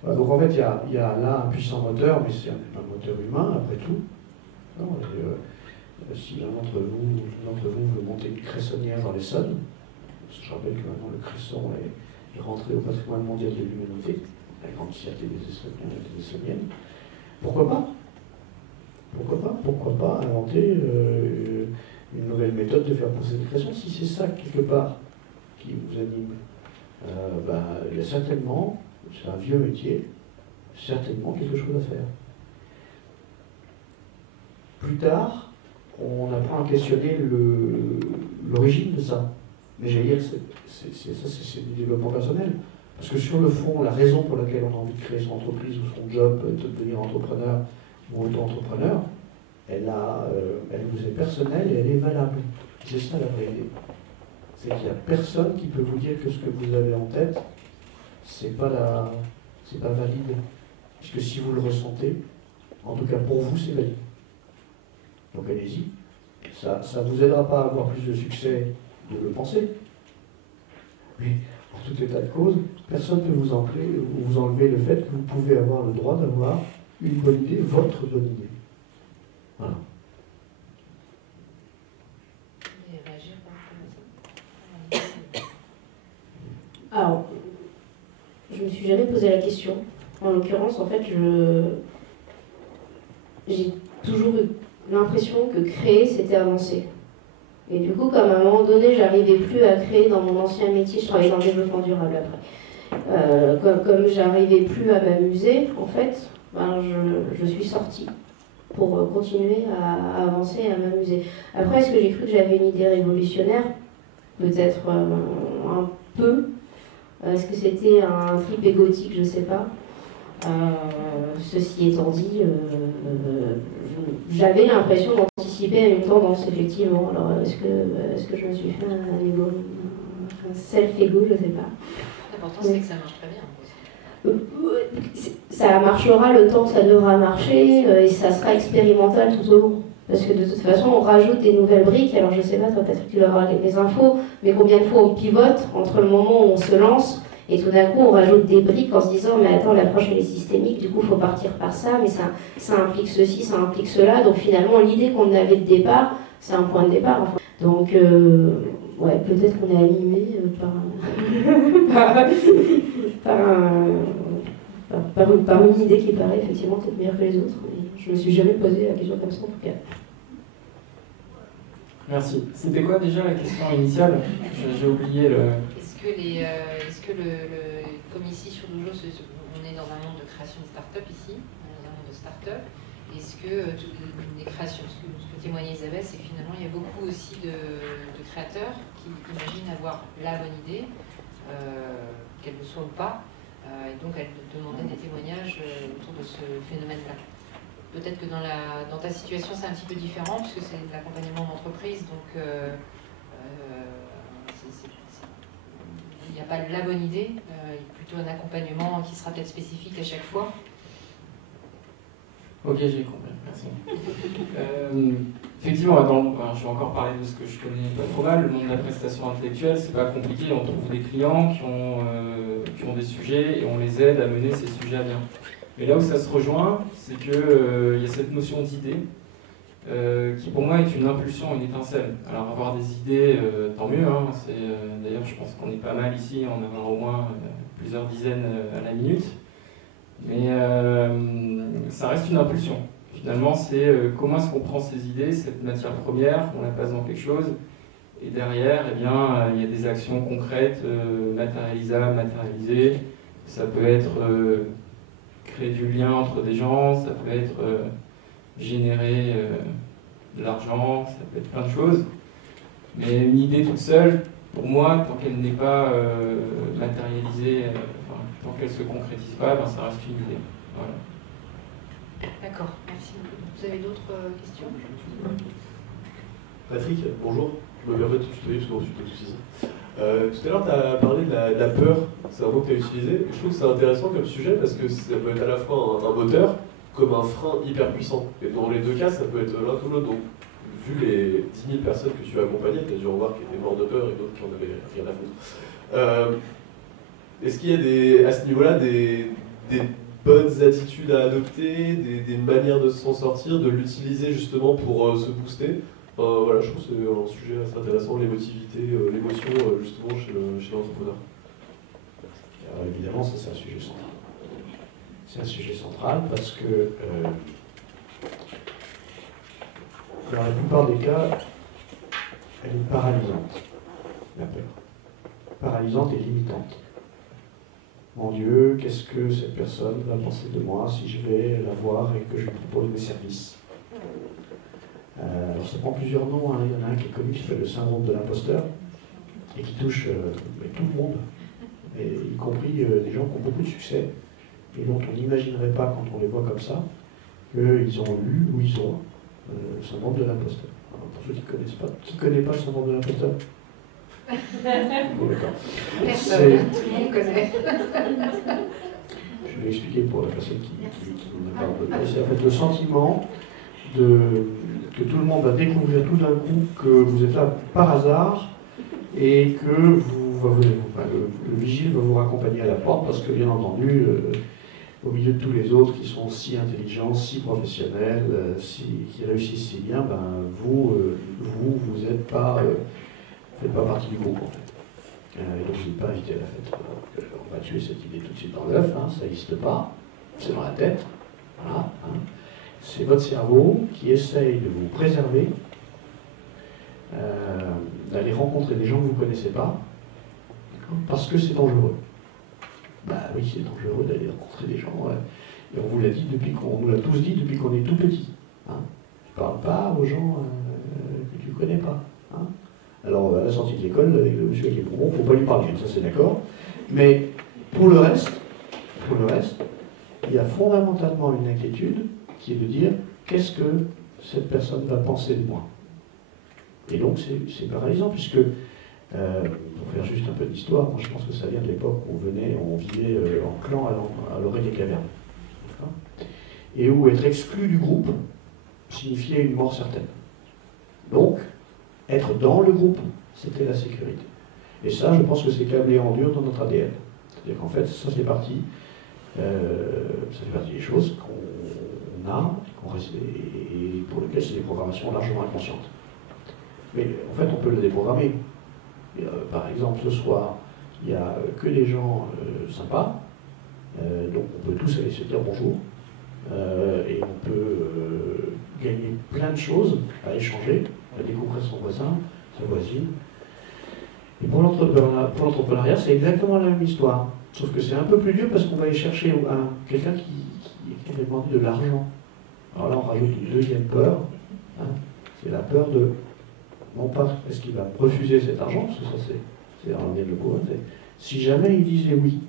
Voilà, donc en fait, il y a là un puissant moteur, mais c'est un moteur humain après tout. Non, si l'un d'entre vous veut monter une cressonnière dans l'Essonne, je rappelle que maintenant le cresson est rentré au patrimoine mondial de l'humanité, la grande fierté des Essonniens et des Essonniennes, pourquoi pas? Pourquoi pas inventer une nouvelle méthode de faire pousser des cressons? Si c'est ça, quelque part, qui vous anime, il y a certainement, c'est un vieux métier, certainement quelque chose à faire. Plus tard, on apprend à questionner l'origine de ça. Mais j'allais dire, c'est du développement personnel. Parce que sur le fond, la raison pour laquelle on a envie de créer son entreprise ou son job, de devenir entrepreneur ou auto-entrepreneur, elle vous est personnelle et elle est valable. C'est ça la vraie idée. C'est qu'il n'y a personne qui peut vous dire que ce que vous avez en tête, c'est pas valide. Puisque si vous le ressentez, en tout cas pour vous, c'est valide. Donc allez-y. Ça ne vous aidera pas à avoir plus de succès de le penser. Mais en tout état de cause, personne ne peut vous enlever le fait que vous pouvez avoir le droit d'avoir une bonne idée, votre bonne idée. Voilà. Alors, je ne me suis jamais posé la question. En l'occurrence, en fait, j'ai toujours eu l'impression que créer, c'était avancer. Et du coup, comme à un moment donné, j'arrivais plus à créer dans mon ancien métier, je travaillais dans le développement durable après. Comme j'arrivais plus à m'amuser, en fait, je suis sortie pour continuer à avancer et à m'amuser. Après, est-ce que j'ai cru que j'avais une idée révolutionnaire? Peut-être un peu. Est-ce que c'était un trip égotique? Je ne sais pas. Ceci étant dit, j'avais l'impression d'anticiper à une tendance, effectivement. Alors, est-ce que je me suis fait un self-ego? Je ne sais pas. L'important, c'est que ça marche très bien. Ça marchera le temps que ça devra marcher et ça sera expérimental tout au long. Parce que de toute façon, on rajoute des nouvelles briques. Alors, je ne sais pas, toi, peut-être que tu vas avoir les infos, mais combien de fois on pivote entre le moment où on se lance et tout d'un coup, on rajoute des briques en se disant mais attends, l'approche elle est systémique, du coup, il faut partir par ça, mais ça implique ceci, ça implique cela. Donc finalement, l'idée qu'on avait de départ, c'est un point de départ. Enfin. Donc, ouais, peut-être qu'on est animé par une idée qui paraît effectivement peut-être meilleure que les autres. Mais je me suis jamais posé la question comme ça en tout cas. Merci. C'était quoi déjà la question initiale? J'ai oublié le... Comme ici sur Dojo, on est dans un monde de création de start-up ici, on est dans un monde de start-up, est-ce que les créations, ce que témoignait Isabelle, c'est que finalement il y a beaucoup aussi de créateurs qui imaginent avoir la bonne idée, qu'elle ne soit ou pas, Et donc elle demandait des témoignages autour de ce phénomène-là. Peut-être que dans ta situation c'est un petit peu différent puisque c'est de l'accompagnement d'entreprise, donc il n'y a pas la bonne idée, plutôt un accompagnement qui sera peut-être spécifique à chaque fois. Ok, j'ai compris, merci. Effectivement, je vais encore parler de ce que je connais pas trop mal. Le monde de la prestation intellectuelle, c'est pas compliqué. On trouve des clients qui ont des sujets et on les aide à mener ces sujets à bien. Mais là où ça se rejoint, c'est qu'il y a cette notion d'idée qui pour moi est une impulsion, une étincelle. Alors avoir des idées, tant mieux. Hein, d'ailleurs, je pense qu'on est pas mal ici, on en avoir au moins plusieurs dizaines à la minute. Mais ça reste une impulsion. Finalement, c'est comment est-ce qu'on prend ces idées, cette matière première, on la passe dans quelque chose, et derrière, eh bien, il y a des actions concrètes, matérialisables, matérialisées. Ça peut être créer du lien entre des gens, ça peut être générer de l'argent, ça peut être plein de choses. Mais une idée toute seule, pour moi, tant qu'elle n'est pas matérialisée, tant qu'elle ne se concrétise pas, ben, ça reste une idée. Voilà. D'accord, merci beaucoup. Vous avez d'autres questions? Patrick, bonjour. Je me permets de te tutoyer parce qu'ensuite je te tutoie. Tout à l'heure, tu as parlé de la peur, c'est un mot que tu as utilisé. Et je trouve que c'est intéressant comme sujet parce que ça peut être à la fois un moteur comme un frein hyper puissant. Et dans les deux cas, ça peut être l'un comme l'autre. Donc, vu les 10 000 personnes que tu as accompagnées, tu as dû en voir qui étaient morts de peur et d'autres qui en avaient rien à foutre. Est-ce qu'il y a à ce niveau-là des bonnes attitudes à adopter, des manières de s'en sortir, de l'utiliser justement pour se booster? Voilà, je trouve que c'est un sujet assez intéressant, l'émotivité, l'émotion justement chez l'entrepreneur. Alors évidemment, ça c'est un sujet central. C'est un sujet central parce que dans la plupart des cas, elle est paralysante, la peur. Paralysante et limitante. Mon Dieu, qu'est-ce que cette personne va penser de moi si je vais la voir et que je lui propose mes services? Alors ça prend plusieurs noms, hein. Il y en a un qui est connu qui s'appelle le syndrome de l'imposteur et qui touche tout le monde, et y compris des gens qui ont beaucoup de succès et dont on n'imaginerait pas quand on les voit comme ça qu'ils ont eu ou ils ont le syndrome de l'imposteur. Pour ceux qui ne connaissent pas, qui ne connaît pas le syndrome de l'imposteur? Bon, d'accord. Personne, tout le monde connaît. Je vais expliquer pour la personne qui ne parle pas. C'est en fait le sentiment que tout le monde va découvrir tout d'un coup que vous êtes là par hasard et que le vigile va vous raccompagner à la porte parce que, bien entendu, au milieu de tous les autres qui sont si intelligents, si professionnels, qui réussissent si bien, ben, vous n'êtes pas, faites pas partie du groupe en fait. Et donc vous n'êtes pas invité à la fête. On va tuer cette idée tout de suite dans l'œuf, hein, ça n'existe pas, c'est dans la tête. Voilà, hein. C'est votre cerveau qui essaye de vous préserver, d'aller rencontrer des gens que vous ne connaissez pas, parce que c'est dangereux. Bah oui, c'est dangereux d'aller rencontrer des gens. Et on vous l'a dit on nous l'a tous dit depuis qu'on est tout petit. Hein. Tu ne parles pas aux gens que tu ne connais pas. Hein. Alors à la sortie de l'école, avec le monsieur avec les bonbons, il ne faut pas lui parler, ça c'est d'accord. Mais pour le reste, il y a fondamentalement une inquiétude qui est de dire qu'est-ce que cette personne va penser de moi. Et donc c'est paralysant, puisque, pour faire juste un peu d'histoire, moi je pense que ça vient de l'époque où on vivait en clan à l'orée des cavernes. Et où être exclu du groupe signifiait une mort certaine. Donc, être dans le groupe, c'était la sécurité. Et ça, je pense que c'est câblé en dur dans notre ADN. C'est-à-dire qu'en fait, ça fait partie des choses qu'on a, et pour lesquelles c'est des programmations largement inconscientes. Mais en fait, on peut le déprogrammer. Par exemple, ce soir, il n'y a que des gens sympas, donc on peut tous aller se dire bonjour, et on peut gagner plein de choses à échanger, à découvrir son voisin, sa voisine. Et pour l'entrepreneuriat, c'est exactement la même histoire. Sauf que c'est un peu plus dur parce qu'on va aller chercher quelqu'un qui va demander de l'argent. Alors là, on rajoute une deuxième peur. Hein, c'est la peur de, non pas est-ce qu'il va me refuser cet argent, parce que ça c'est un lien de le pouvoir. Si jamais il disait oui,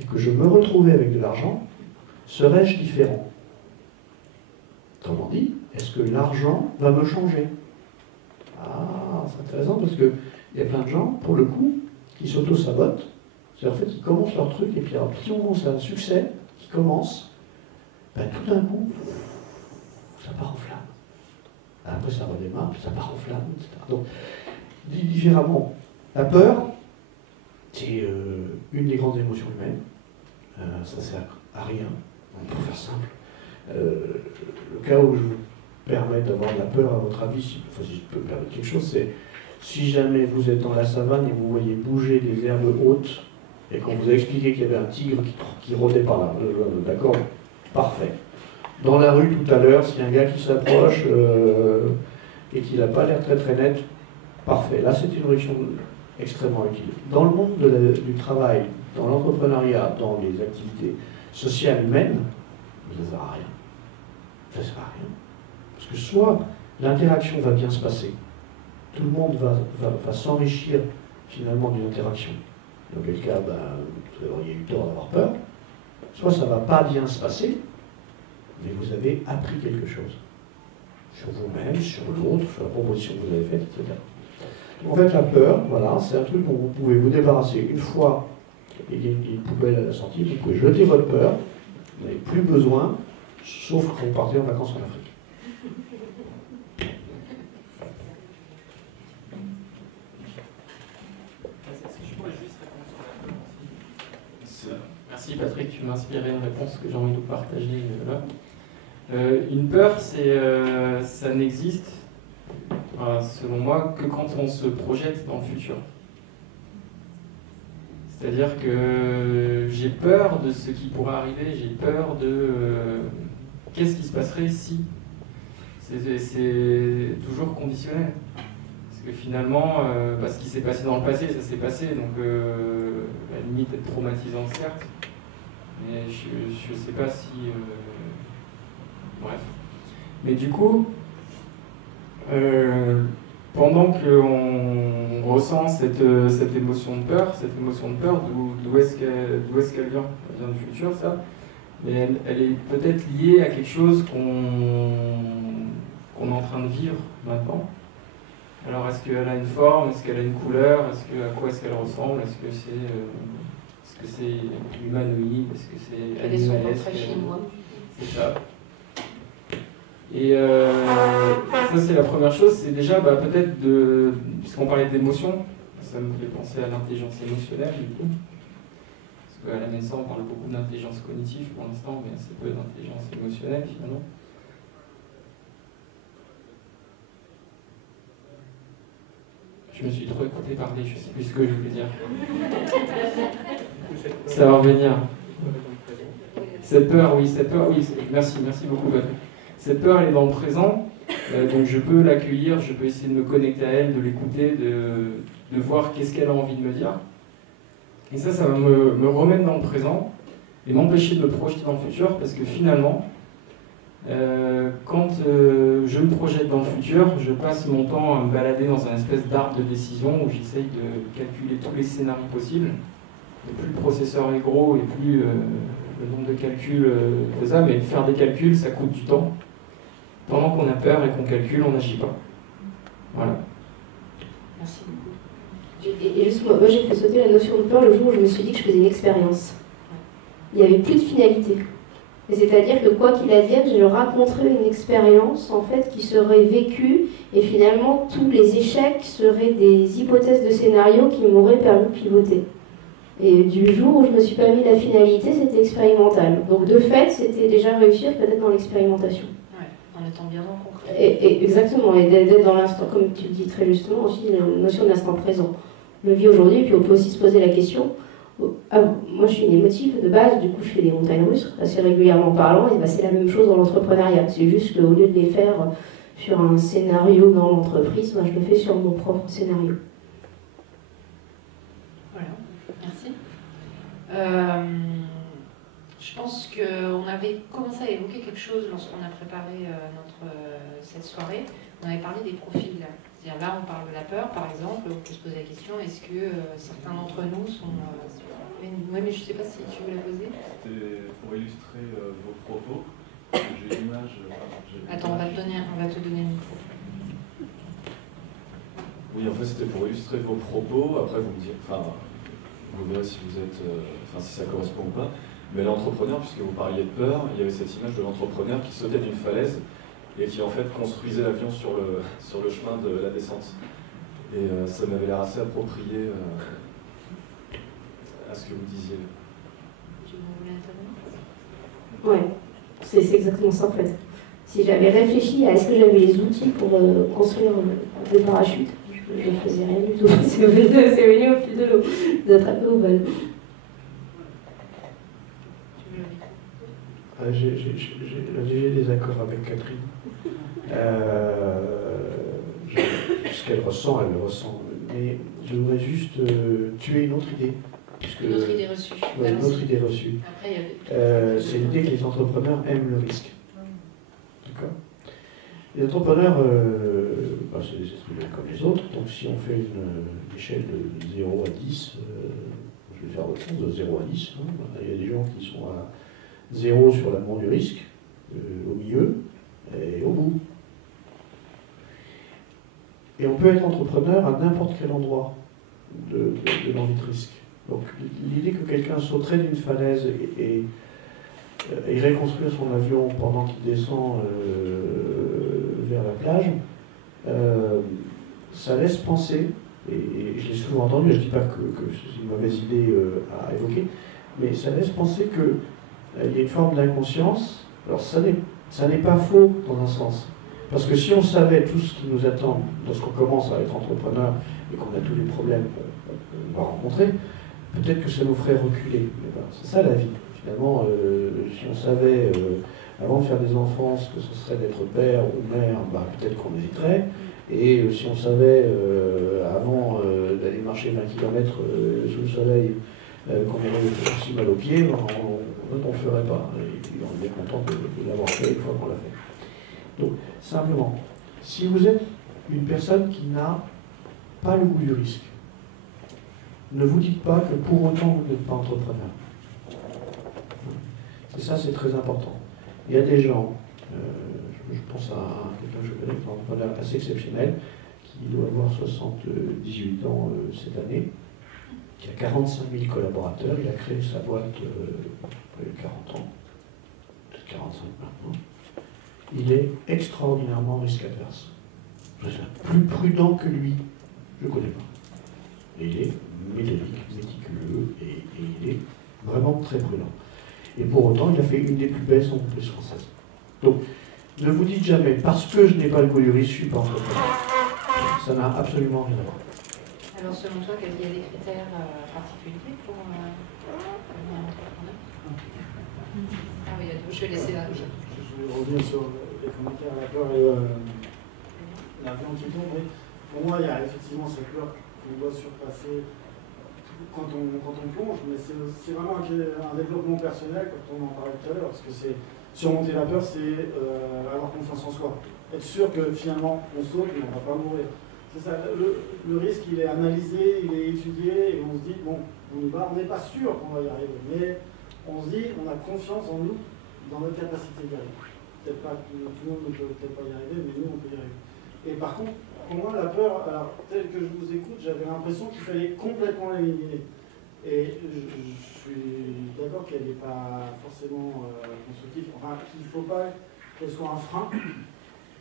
et que je me retrouvais avec de l'argent, serais-je différent? Autrement dit, est-ce que l'argent va me changer? Ah, c'est intéressant parce qu'il y a plein de gens, pour le coup, qui s'auto-sabotent. C'est-à-dire, en fait, ils commencent leur truc et puis, alors, si on commence un succès qui commence, ben, tout d'un coup, ça part en flamme. Après, ça redémarre, puis ça part en flamme, etc. Donc, dit différemment, la peur, c'est une des grandes émotions humaines. Ça sert à rien, pour faire simple. Le cas où je vous permets d'avoir de la peur, à votre avis, si je peux me permettre quelque chose, c'est si jamais vous êtes dans la savane et vous voyez bouger des herbes hautes, et qu'on vous a expliqué qu'il y avait un tigre qui rôdait par là, d'accord? Parfait. Dans la rue tout à l'heure, s'il y a un gars qui s'approche et qui n'a pas l'air très très net, parfait. Là, c'est une réaction extrêmement utile. Dans le monde du travail, dans l'entrepreneuriat, dans les activités sociales humaines, ça ne sert à rien. Ça ne sert à rien. Parce que soit l'interaction va bien se passer, tout le monde va s'enrichir finalement d'une interaction. Dans quel cas, ben, vous auriez eu tort d'avoir peur. Soit ça ne va pas bien se passer, mais vous avez appris quelque chose. Sur vous-même, sur l'autre, sur la proposition que vous avez faite, etc. En fait, la peur, voilà, c'est un truc dont vous pouvez vous débarrasser une fois, il y a une poubelle à la sortie, vous pouvez jeter votre peur, vous n'avez plus besoin, sauf quand vous partez en vacances en Afrique. Merci Patrick, tu m'as inspiré une réponse que j'ai envie de vous partager là. Une peur, ça n'existe, selon moi, que quand on se projette dans le futur. C'est-à-dire que j'ai peur de ce qui pourrait arriver, j'ai peur de qu'est-ce qui se passerait si. C'est toujours conditionnel. Parce que finalement, ce qui s'est passé dans le passé, ça s'est passé, donc la limite est traumatisante certes, mais je ne sais pas si... bref. Mais du coup, pendant qu'on ressent cette émotion de peur, d'où est-ce qu'elle vient? Elle vient du futur, ça. Mais elle est peut-être liée à quelque chose qu'on est en train de vivre maintenant. Alors, est-ce qu'elle a une forme? Est-ce qu'elle a une couleur? À quoi est-ce qu'elle ressemble? Est-ce que c'est humanoïde? Est-ce que c'est animalesque? C'est ça. Et ça, c'est la première chose. C'est déjà peut-être puisqu'on parlait d'émotion, ça me fait penser à l'intelligence émotionnelle, du coup. Parce qu'à la MNSA, on parle beaucoup d'intelligence cognitive pour l'instant, mais assez peu d'intelligence émotionnelle, finalement. Je me suis trop écouté parler, je ne sais plus ce que je voulais dire. Ça va revenir. Cette peur, oui, merci beaucoup. Cette peur, elle est dans le présent, donc je peux l'accueillir, je peux essayer de me connecter à elle, de l'écouter, de voir qu'est-ce qu'elle a envie de me dire. Et ça va me remettre dans le présent et m'empêcher de me projeter dans le futur, parce que finalement, quand je me projette dans le futur, je passe mon temps à me balader dans un espèce d'arbre de décision où j'essaye de calculer tous les scénarios possibles. Et plus le processeur est gros et plus le nombre de calculs faisable, mais faire des calculs, ça coûte du temps. Pendant qu'on a peur et qu'on calcule, on n'agit pas. Voilà. Merci beaucoup. Et juste, moi j'ai fait sauter la notion de peur le jour où je me suis dit que je faisais une expérience. Il n'y avait plus de finalité. Et c'est-à-dire que quoi qu'il advienne, je raconterais une expérience en fait qui serait vécue et finalement tous les échecs seraient des hypothèses de scénario qui m'auraient permis de pivoter. Et du jour où je ne me suis pas mis la finalité, c'était expérimental. Donc de fait, c'était déjà réussir peut-être dans l'expérimentation. Ouais, en étant bien en concret. Et exactement, et d'être dans l'instant, comme tu le dis très justement aussi, la notion de l'instant présent. Je le vis aujourd'hui, puis on peut aussi se poser la question. Moi je suis une émotive de base, du coup je fais des montagnes russes assez régulièrement parlant, et c'est la même chose dans l'entrepreneuriat. C'est juste qu'au lieu de les faire sur un scénario dans l'entreprise, moi je le fais sur mon propre scénario. Voilà, merci. Je pense qu'on avait commencé à évoquer quelque chose lorsqu'on a préparé cette soirée. On avait parlé des profils. C'est-à-dire là, on parle de la peur, par exemple. On peut se poser la question, est-ce que certains d'entre nous sont Oui, mais je ne sais pas si tu veux la poser. C'était pour illustrer vos propos. J'ai l'image. Attends, on va te donner un micro. Oui, en fait, c'était pour illustrer vos propos. Après, vous me direz, vous verrez si vous êtes, si ça correspond ou pas. Mais l'entrepreneur, puisque vous parliez de peur, il y avait cette image de l'entrepreneur qui sautait d'une falaise et qui en fait construisait l'avion sur le chemin de la descente. Et ça m'avait l'air assez approprié à ce que vous disiez. Tu voulais intervenir ? Ouais, c'est exactement ça en fait. Si j'avais réfléchi à est-ce que j'avais les outils pour construire des parachutes, je ne faisais rien du tout. C'est venu au fil de l'eau, d'attraper au vol. J'ai des accords avec Catherine. Ce qu'elle ressent, elle le ressent. Mais je voudrais juste tuer une autre idée. Une autre idée reçue. Ouais, une autre idée reçue. C'est l'idée que les entrepreneurs aiment le risque. D'accord ? Les entrepreneurs, c'est des êtres comme les autres. Donc si on fait une échelle de 0 à 10, je vais faire autre chose, de 0 à 10. Hein, il y a des gens qui sont à 0 sur l'amour du risque, au milieu et au bout. Et on peut être entrepreneur à n'importe quel endroit de l'envie de risque. Donc l'idée que quelqu'un sauterait d'une falaise et irait construire son avion pendant qu'il descend vers la plage, ça laisse penser, et je l'ai souvent entendu, je ne dis pas que c'est une mauvaise idée à évoquer, mais ça laisse penser qu'il y a une forme d'inconscience. Alors ça n'est pas faux dans un sens. Parce que si on savait tout ce qui nous attend lorsqu'on commence à être entrepreneur et qu'on a tous les problèmes qu'on va rencontrer, peut-être que ça nous ferait reculer. C'est ça la vie. Finalement, si on savait, avant de faire des enfants, ce que ce serait d'être père ou mère, peut-être qu'on hésiterait. Et si on savait, avant d'aller marcher 20 km sous le soleil, qu'on aurait aussi mal aux pieds, on ne le ferait pas. Et puis on est bien content de l'avoir fait une fois qu'on l'a fait. Donc, simplement, si vous êtes une personne qui n'a pas le goût du risque, ne vous dites pas que pour autant vous n'êtes pas entrepreneur. Et ça, c'est très important. Il y a des gens, je pense à quelqu'un que je connais, un entrepreneur assez exceptionnel, qui doit avoir 78 ans cette année, qui a 45 000 collaborateurs, il a créé sa boîte il y a 40 ans, peut-être 45 maintenant. Il est extraordinairement risque-averse. Plus prudent que lui, je ne connais pas. Et il est méthodique, méticuleux, et il est vraiment très prudent. Et pour autant, il a fait une des plus belles entreprises françaises. Donc, ne vous dites jamais, parce que je n'ai pas le goût du risque, je ne suis pas entrepreneur. Ça n'a absolument rien à voir. Alors, selon toi, il y a des critères particuliers pour devenir entrepreneur ? Ah oui, je vais laisser là. Je vais revenir sur les commentaires, la peur et l'avion qui tombe. Pour moi, il y a effectivement cette peur qu'on doit surpasser quand on plonge, mais c'est vraiment un développement personnel, comme on en parlait tout à l'heure, parce que c'est surmonter la peur, c'est avoir confiance en soi. Être sûr que finalement on saute et on ne va pas mourir. C'est ça, le risque il est analysé, il est étudié, et on se dit, bon, on y va, on n'est pas sûr qu'on va y arriver, mais on se dit, on a confiance en nous, dans notre capacité d'y arriver. Peut-être pas, tout le monde ne peut peut-être pas y arriver, mais nous on peut y arriver. Et par contre, pour moi, la peur, alors tel que je vous écoute, j'avais l'impression qu'il fallait complètement l'éliminer. Et je suis d'accord qu'elle n'est pas forcément constructive, enfin qu'il ne faut pas qu'elle soit un frein.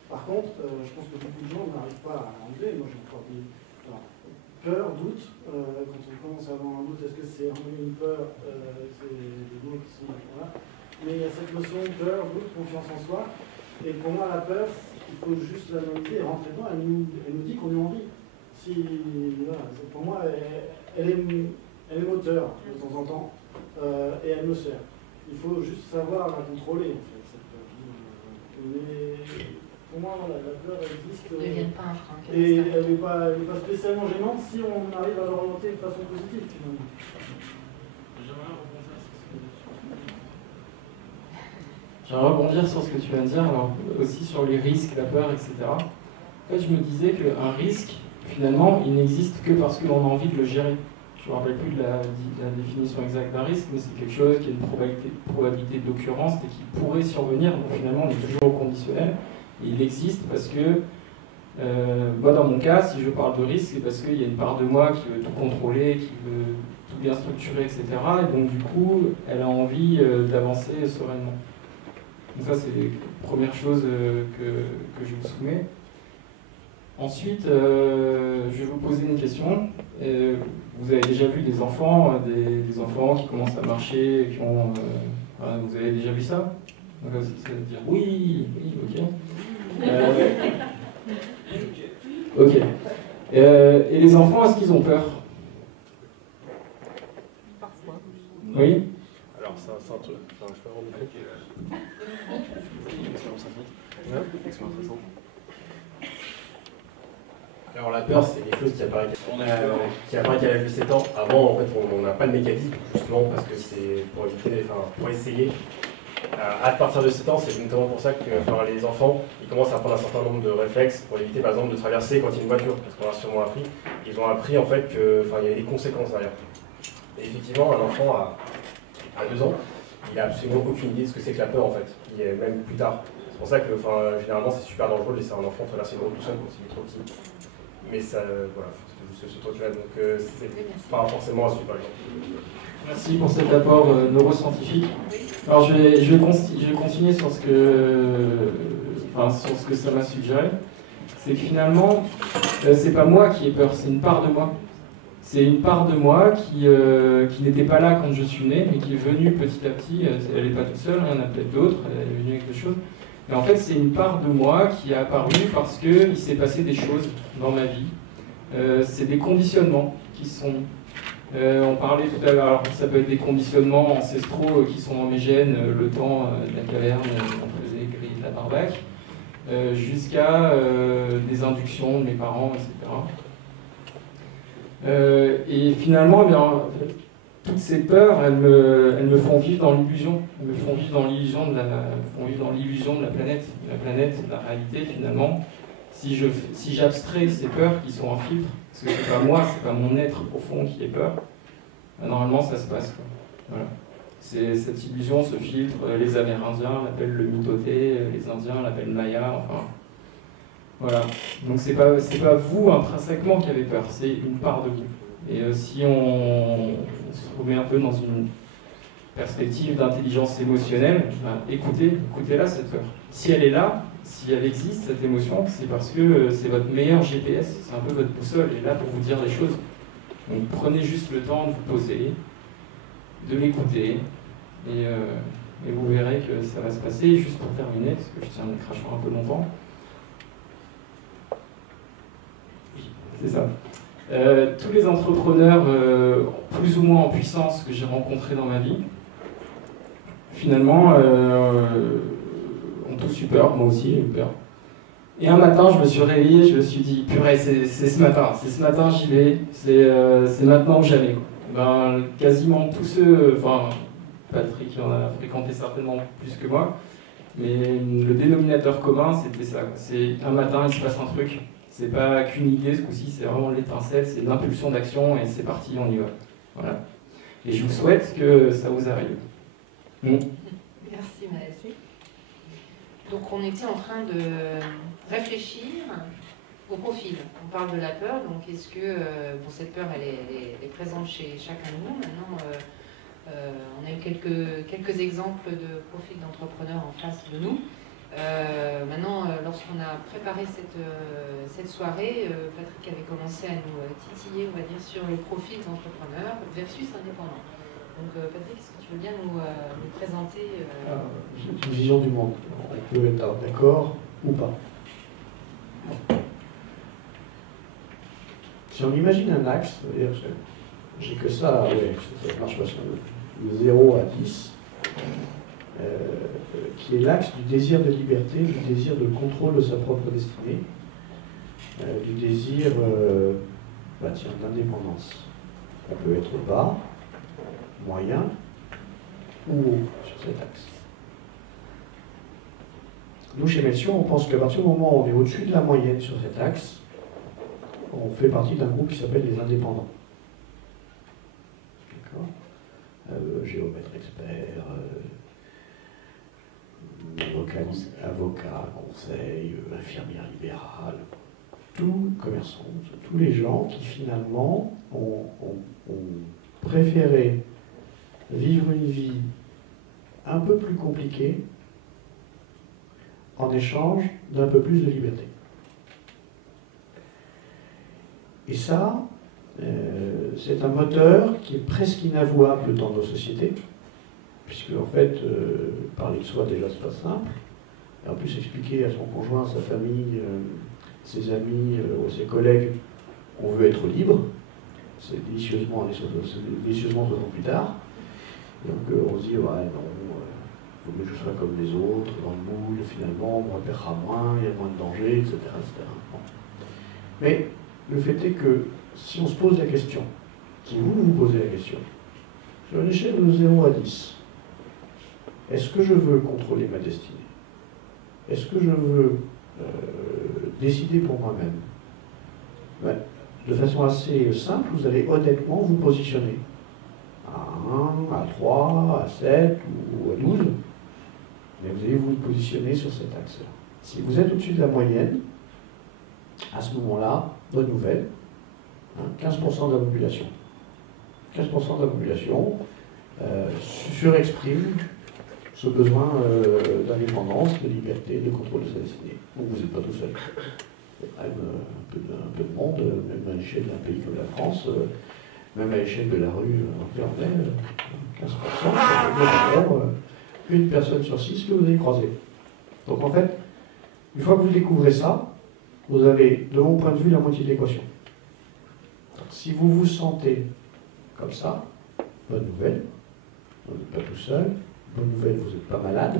Par contre, je pense que beaucoup de gens n'arrivent pas à l'enlever. Moi j'ai encore des peur, doute. Quand on commence à avoir un doute, est-ce que c'est une peur, c'est des mots qui sont... Voilà. Mais il y a cette notion de peur, doute, confiance en soi. Et pour moi, la peur, il faut juste l'analyser et rentrer dedans. Elle nous dit qu'on est en vie. Voilà, pour moi, elle est moteur de temps en temps et elle me sert. Il faut juste savoir la contrôler, en fait, cette peur. Mais pour moi, voilà, la peur existe. Ne devienne pas un frein. Et elle n'est pas spécialement gênante si on arrive à l'orienter de façon positive, finalement. J'aimerais rebondir sur ce que tu viens de dire, alors aussi sur les risques, la peur, etc. En fait, je me disais qu'un risque, finalement, il n'existe que parce qu'on a envie de le gérer. je ne me rappelle plus de la définition exacte d'un risque, mais c'est quelque chose qui a une probabilité d'occurrence et qui pourrait survenir. Donc finalement, on est toujours au conditionnel. Et il existe parce que, moi dans mon cas, si je parle de risque, c'est parce qu'il y a une part de moi qui veut tout contrôler, qui veut tout bien structurer, etc. Et donc du coup, elle a envie d'avancer sereinement. Donc ça, c'est la première chose que je vous soumets. Ensuite, je vais vous poser une question. Vous avez déjà vu des enfants qui commencent à marcher, vous avez déjà vu ça? Donc, ça veut dire oui, ok. Ok. Et les enfants, est-ce qu'ils ont peur? Parfois. Oui. Alors, c'est un truc. Enfin, je peux rendre Alors la peur, c'est quelque chose qui apparaît qu'à l'âge de 7 ans. Avant, en fait, on n'a pas de mécanisme, justement, parce que c'est pour éviter, pour essayer. À partir de 7 ans, c'est notamment pour ça que les enfants, ils commencent à prendre un certain nombre de réflexes pour éviter, par exemple, de traverser quand il y a une voiture, parce qu'on a sûrement appris. Ils ont appris, en fait, qu'il y avait des conséquences derrière. Et effectivement, un enfant à 2 ans, il n'a absolument aucune idée de ce que c'est que la peur, en fait. Même plus tard. C'est pour ça que, généralement, c'est super dangereux de laisser un enfant traverser une route tout seul quand il est trop petit. Mais ça, voilà, c'est ce truc-là, donc c'est pas forcément à suivre, par exemple. Merci pour cet apport neuroscientifique. Alors je vais continuer sur ce que ça m'a suggéré. C'est que finalement, c'est pas moi qui ai peur, c'est une part de moi. C'est une part de moi qui n'était pas là quand je suis né, mais qui est venue petit à petit. Elle n'est pas toute seule, il y en a peut-être d'autres, elle est venue avec des choses. Mais en fait, c'est une part de moi qui est apparue parce qu'il s'est passé des choses dans ma vie. C'est des conditionnements qui sont... on parlait tout à l'heure, ça peut être des conditionnements ancestraux qui sont dans mes gènes, le temps de la caverne, on faisait griller de la barbaque, jusqu'à des inductions de mes parents, etc. Et finalement, eh bien, toutes ces peurs, elles me font vivre dans l'illusion. Elles me font vivre dans l'illusion de la planète. La planète, la réalité, finalement. Si j'abstrais ces peurs qui sont un filtre, parce que c'est pas moi, c'est pas mon être profond qui est peur, ben normalement ça se passe. Voilà. Cette illusion, ce filtre, les Amérindiens l'appellent le mitoté, les Indiens l'appellent Maya, enfin. Voilà. Donc c'est pas vous intrinsèquement qui avez peur, c'est une part de vous. Et si on se remet un peu dans une perspective d'intelligence émotionnelle, ben, écoutez-la cette peur. Si elle est là, si elle existe, cette émotion, c'est parce que c'est votre meilleur GPS, c'est un peu votre boussole, elle est là pour vous dire des choses. Donc prenez juste le temps de vous poser, de l'écouter, et vous verrez que ça va se passer. Juste pour terminer, parce que je tiens à cracher un peu longtemps. C'est ça. Tous les entrepreneurs plus ou moins en puissance que j'ai rencontrés dans ma vie, finalement, ont tous eu peur, moi aussi j'ai eu peur. Et un matin, je me suis réveillé, je me suis dit, purée, c'est ce matin j'y vais, c'est maintenant ou jamais. Ben, quasiment tous ceux, enfin, Patrick il en a fréquenté certainement plus que moi, mais le dénominateur commun, c'était ça. C'est un matin, il se passe un truc. C'est pas qu'une idée ce coup-ci, c'est vraiment l'étincelle, c'est l'impulsion d'action et c'est parti, on y va. Voilà. Et je vous souhaite que ça vous arrive. Merci Maëlle. Donc on était en train de réfléchir au profil. On parle de la peur, donc est-ce que cette peur elle est présente chez chacun de nous. Maintenant, on a eu quelques exemples de profils d'entrepreneurs en face de nous. Maintenant, lorsqu'on a préparé cette soirée, Patrick avait commencé à nous titiller, on va dire, sur le profil d'entrepreneur versus indépendant. Donc Patrick, est-ce que tu veux bien nous présenter J'ai une vision du monde. On peut être d'accord ou pas. Si on imagine un axe, c'est-à-dire j'ai que ça, ouais, ça marche pas sur de 0 à 10. Qui est l'axe du désir de liberté, du désir de contrôle de sa propre destinée, du désir d'indépendance. Ça peut être bas, moyen ou haut sur cet axe. Nous, chez Melchior, on pense qu'à partir du moment où on est au-dessus de la moyenne sur cet axe, on fait partie d'un groupe qui s'appelle les indépendants. géomètre expert, avocat, conseil, infirmière libérale, tous commerçants, tous les gens qui finalement ont préféré vivre une vie un peu plus compliquée en échange d'un peu plus de liberté. Et ça, c'est un moteur qui est presque inavouable dans nos sociétés, puisque en fait, parler de soi déjà c'est pas simple, et en plus expliquer à son conjoint, à sa famille, ses amis, ses collègues, on veut être libre, c'est délicieusement 60 ans plus tard. Donc on se dit, ouais, non, il vaut mieux que je sois comme les autres, dans le moule, finalement, on repérera moins, il y a moins de danger, etc. etc. Bon. Mais le fait est que si on se pose la question, si vous vous posez la question, sur une échelle de 0 à 10, est-ce que je veux contrôler ma destinée? Est-ce que je veux décider pour moi-même? Ben, de façon assez simple, vous allez honnêtement vous positionner à 1, à 3, à 7 ou à 12, mais vous allez vous positionner sur cet axe-là. Si vous êtes au-dessus de la moyenne, à ce moment-là, bonne nouvelle, 15% de la population. 15% de la population surexprime ce besoin d'indépendance, de liberté, de contrôle de sa destinée. Donc vous n'êtes pas tout seul. Il y a quand même un peu de monde, même à l'échelle d'un pays comme la France, même à l'échelle de la rue en 15%, ça veut dire une personne sur 6 que vous avez croisée. Donc en fait, une fois que vous découvrez ça, vous avez, de mon point de vue, la moitié de l'équation. Si vous vous sentez comme ça, bonne nouvelle, vous n'êtes pas tout seul, bonne nouvelle, vous n'êtes pas malade,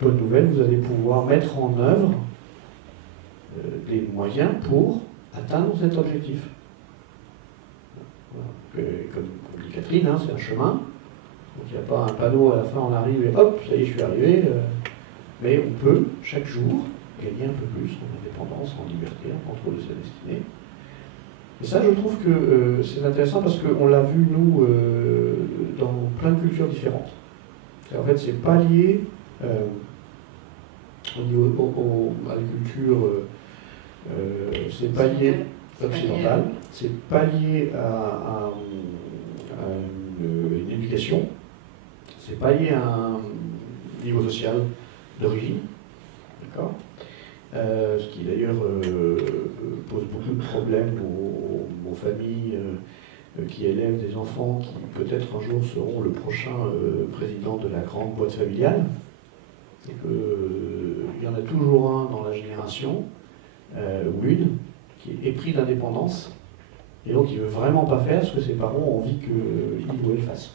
bonne nouvelle, vous allez pouvoir mettre en œuvre des moyens pour atteindre cet objectif. Voilà. Comme dit Catherine, c'est un chemin, donc il n'y a pas un panneau à la fin, on arrive et hop, ça y est, je suis arrivé, mais on peut, chaque jour, gagner un peu plus en indépendance, en liberté, en contrôle de sa destinée. Et ça, je trouve que c'est intéressant parce qu'on l'a vu, nous, dans plein de cultures différentes. Et en fait, c'est pas lié à la culture, c'est pas lié occidentale, c'est pas lié à une éducation, c'est pas lié à un niveau social d'origine, d'accord ? Ce qui d'ailleurs pose beaucoup de problèmes aux familles qui élèvent des enfants qui peut-être un jour seront le prochain président de la grande boîte familiale. Et qu'il y en a toujours un dans la génération, ou une, qui est épris d'indépendance, et donc il ne veut vraiment pas faire ce que ses parents ont envie qu'il ou elle fasse.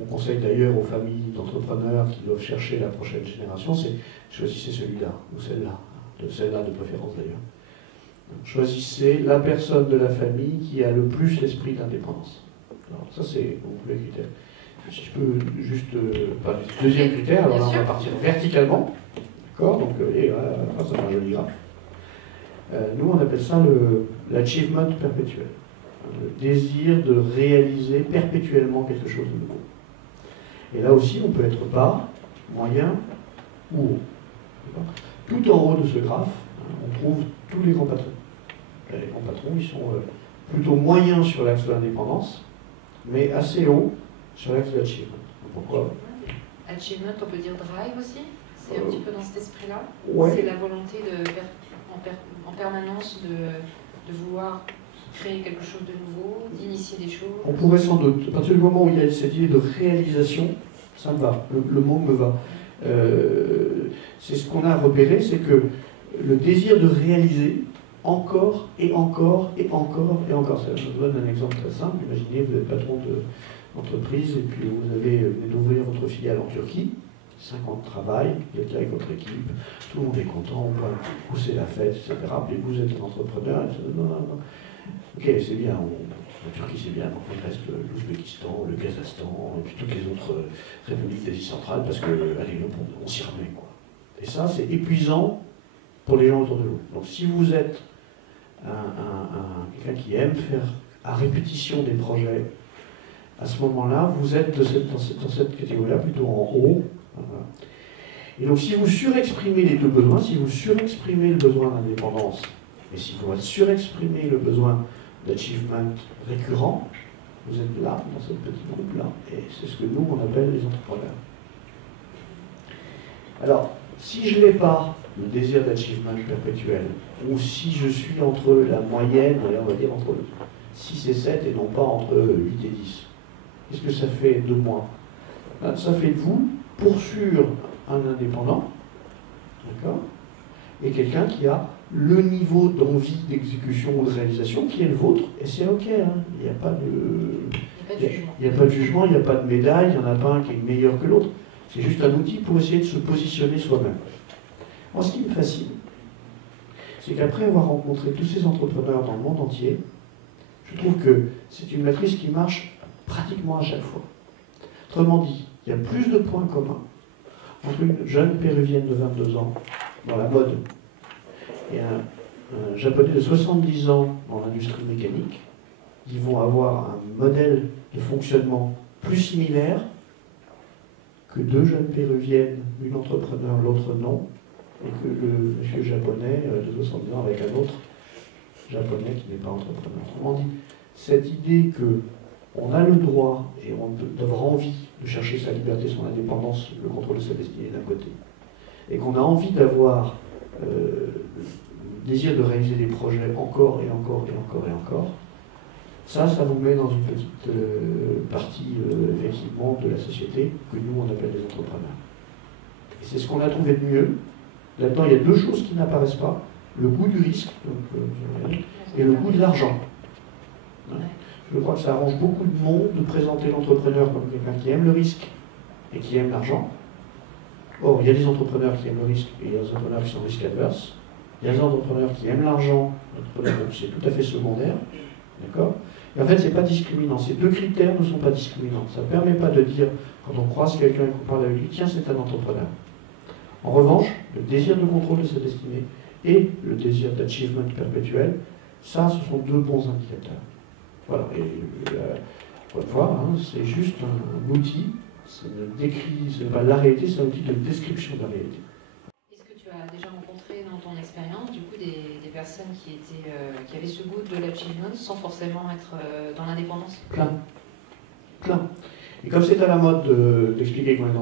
Mon conseil d'ailleurs aux familles d'entrepreneurs qui doivent chercher la prochaine génération, c'est choisissez celui-là, ou celle-là de préférence d'ailleurs. Choisissez la personne de la famille qui a le plus l'esprit d'indépendance. Alors ça c'est mon premier critère. Si je peux juste parler du deuxième critère, alors là on va partir verticalement. D'accord? Donc ça c'est un joli graphe. Nous on appelle ça l'achievement perpétuel. Le désir de réaliser perpétuellement quelque chose de nouveau. Et là aussi, on peut être bas, moyen ou haut. Tout en haut de ce graphe, on trouve tous les grands patrons. Les grands patrons, ils sont plutôt moyens sur l'axe de l'indépendance, mais assez hauts sur l'axe de l'achievement. Pourquoi? Achievement, on peut dire drive aussi? C'est un petit peu dans cet esprit-là? Ouais. C'est la volonté en permanence de vouloir créer quelque chose de nouveau, d'initier des choses. On pourrait sans doute, à partir du moment où il y a cette idée de réalisation, ça me va, le mot me va. C'est ce qu'on a repéré, c'est que le désir de réaliser encore et encore et encore et encore. Ça, je vous donne un exemple très simple. Imaginez, vous êtes patron d'entreprise et puis vous venez d'ouvrir votre filiale en Turquie. 5 ans de travail, vous êtes là avec votre équipe, tout le monde est content, on va pousser la fête, etc. Puis vous êtes un entrepreneur, et non. Ok, c'est bien, la Turquie c'est bien, donc il reste l'Ouzbékistan, le Kazakhstan, et puis toutes les autres républiques d'Asie centrale, parce que, allez, on s'y remet, quoi. Et ça, c'est épuisant pour les gens autour de vous. Donc si vous êtes quelqu'un qui aime faire à répétition des projets, à ce moment-là, vous êtes dans cette catégorie-là, plutôt en haut. Voilà. Et donc, si vous surexprimez les deux besoins, si vous surexprimez le besoin d'indépendance, et si vous surexprimez le besoin d'achievement récurrent, vous êtes là, dans ce petit groupe-là. Et c'est ce que nous, on appelle les entrepreneurs. Alors, si je n'ai pas le désir d'achievement perpétuel, ou si je suis entre la moyenne, on va dire entre 6 et 7 et non pas entre 8 et 10, qu'est-ce que ça fait de moi? Ça fait de vous, pour sûr, un indépendant, d'accord, et quelqu'un qui a le niveau d'envie d'exécution ou de réalisation qui est le vôtre, et c'est ok, hein. Il n'y a pas de jugement, il n'y a pas de médaille, il n'y en a pas un qui est meilleur que l'autre, c'est juste un outil pour essayer de se positionner soi-même. Moi, ce qui me fascine, c'est qu'après avoir rencontré tous ces entrepreneurs dans le monde entier, je trouve que c'est une matrice qui marche pratiquement à chaque fois. Autrement dit, il y a plus de points communs entre une jeune péruvienne de 22 ans dans la mode et un japonais de 70 ans dans l'industrie mécanique. Ils vont avoir un modèle de fonctionnement plus similaire que deux jeunes péruviennes, une entrepreneur, l'autre non, et que le monsieur japonais de 70 ans avec un autre japonais qui n'est pas entrepreneur. Autrement dit, cette idée qu'on a le droit et on d'avoir envie de chercher sa liberté, son indépendance, le contrôle de sa destinée d'un côté, et qu'on a envie d'avoir le désir de réaliser des projets encore et encore et encore et encore, ça nous met dans une petite partie effectivement de la société que nous on appelle les entrepreneurs. Et c'est ce qu'on a trouvé de mieux. Là-dedans, il y a deux choses qui n'apparaissent pas, le goût du risque et le goût de l'argent. Je crois que ça arrange beaucoup de monde de présenter l'entrepreneur comme quelqu'un qui aime le risque et qui aime l'argent. Or, il y a des entrepreneurs qui aiment le risque et il y a des entrepreneurs qui sont risque adverses. Il y a des entrepreneurs qui aiment l'argent, c'est tout à fait secondaire. D'accord ? Et en fait, ce n'est pas discriminant. Ces deux critères ne sont pas discriminants. Ça ne permet pas de dire, quand on croise quelqu'un et qu'on parle avec lui, tiens, c'est un entrepreneur. En revanche, le désir de contrôle de sa destinée et le désir d'achievement perpétuel, ça, ce sont deux bons indicateurs. Voilà. Et encore une fois, hein, c'est juste un outil. Ce n'est pas la réalité, c'est un outil de description de la réalité. Est-ce que tu as déjà rencontré dans ton expérience du coup des personnes qui avaient ce goût de l'achievement sans forcément être dans l'indépendance? Plein. Et comme c'est à la mode d'expliquer qu'on est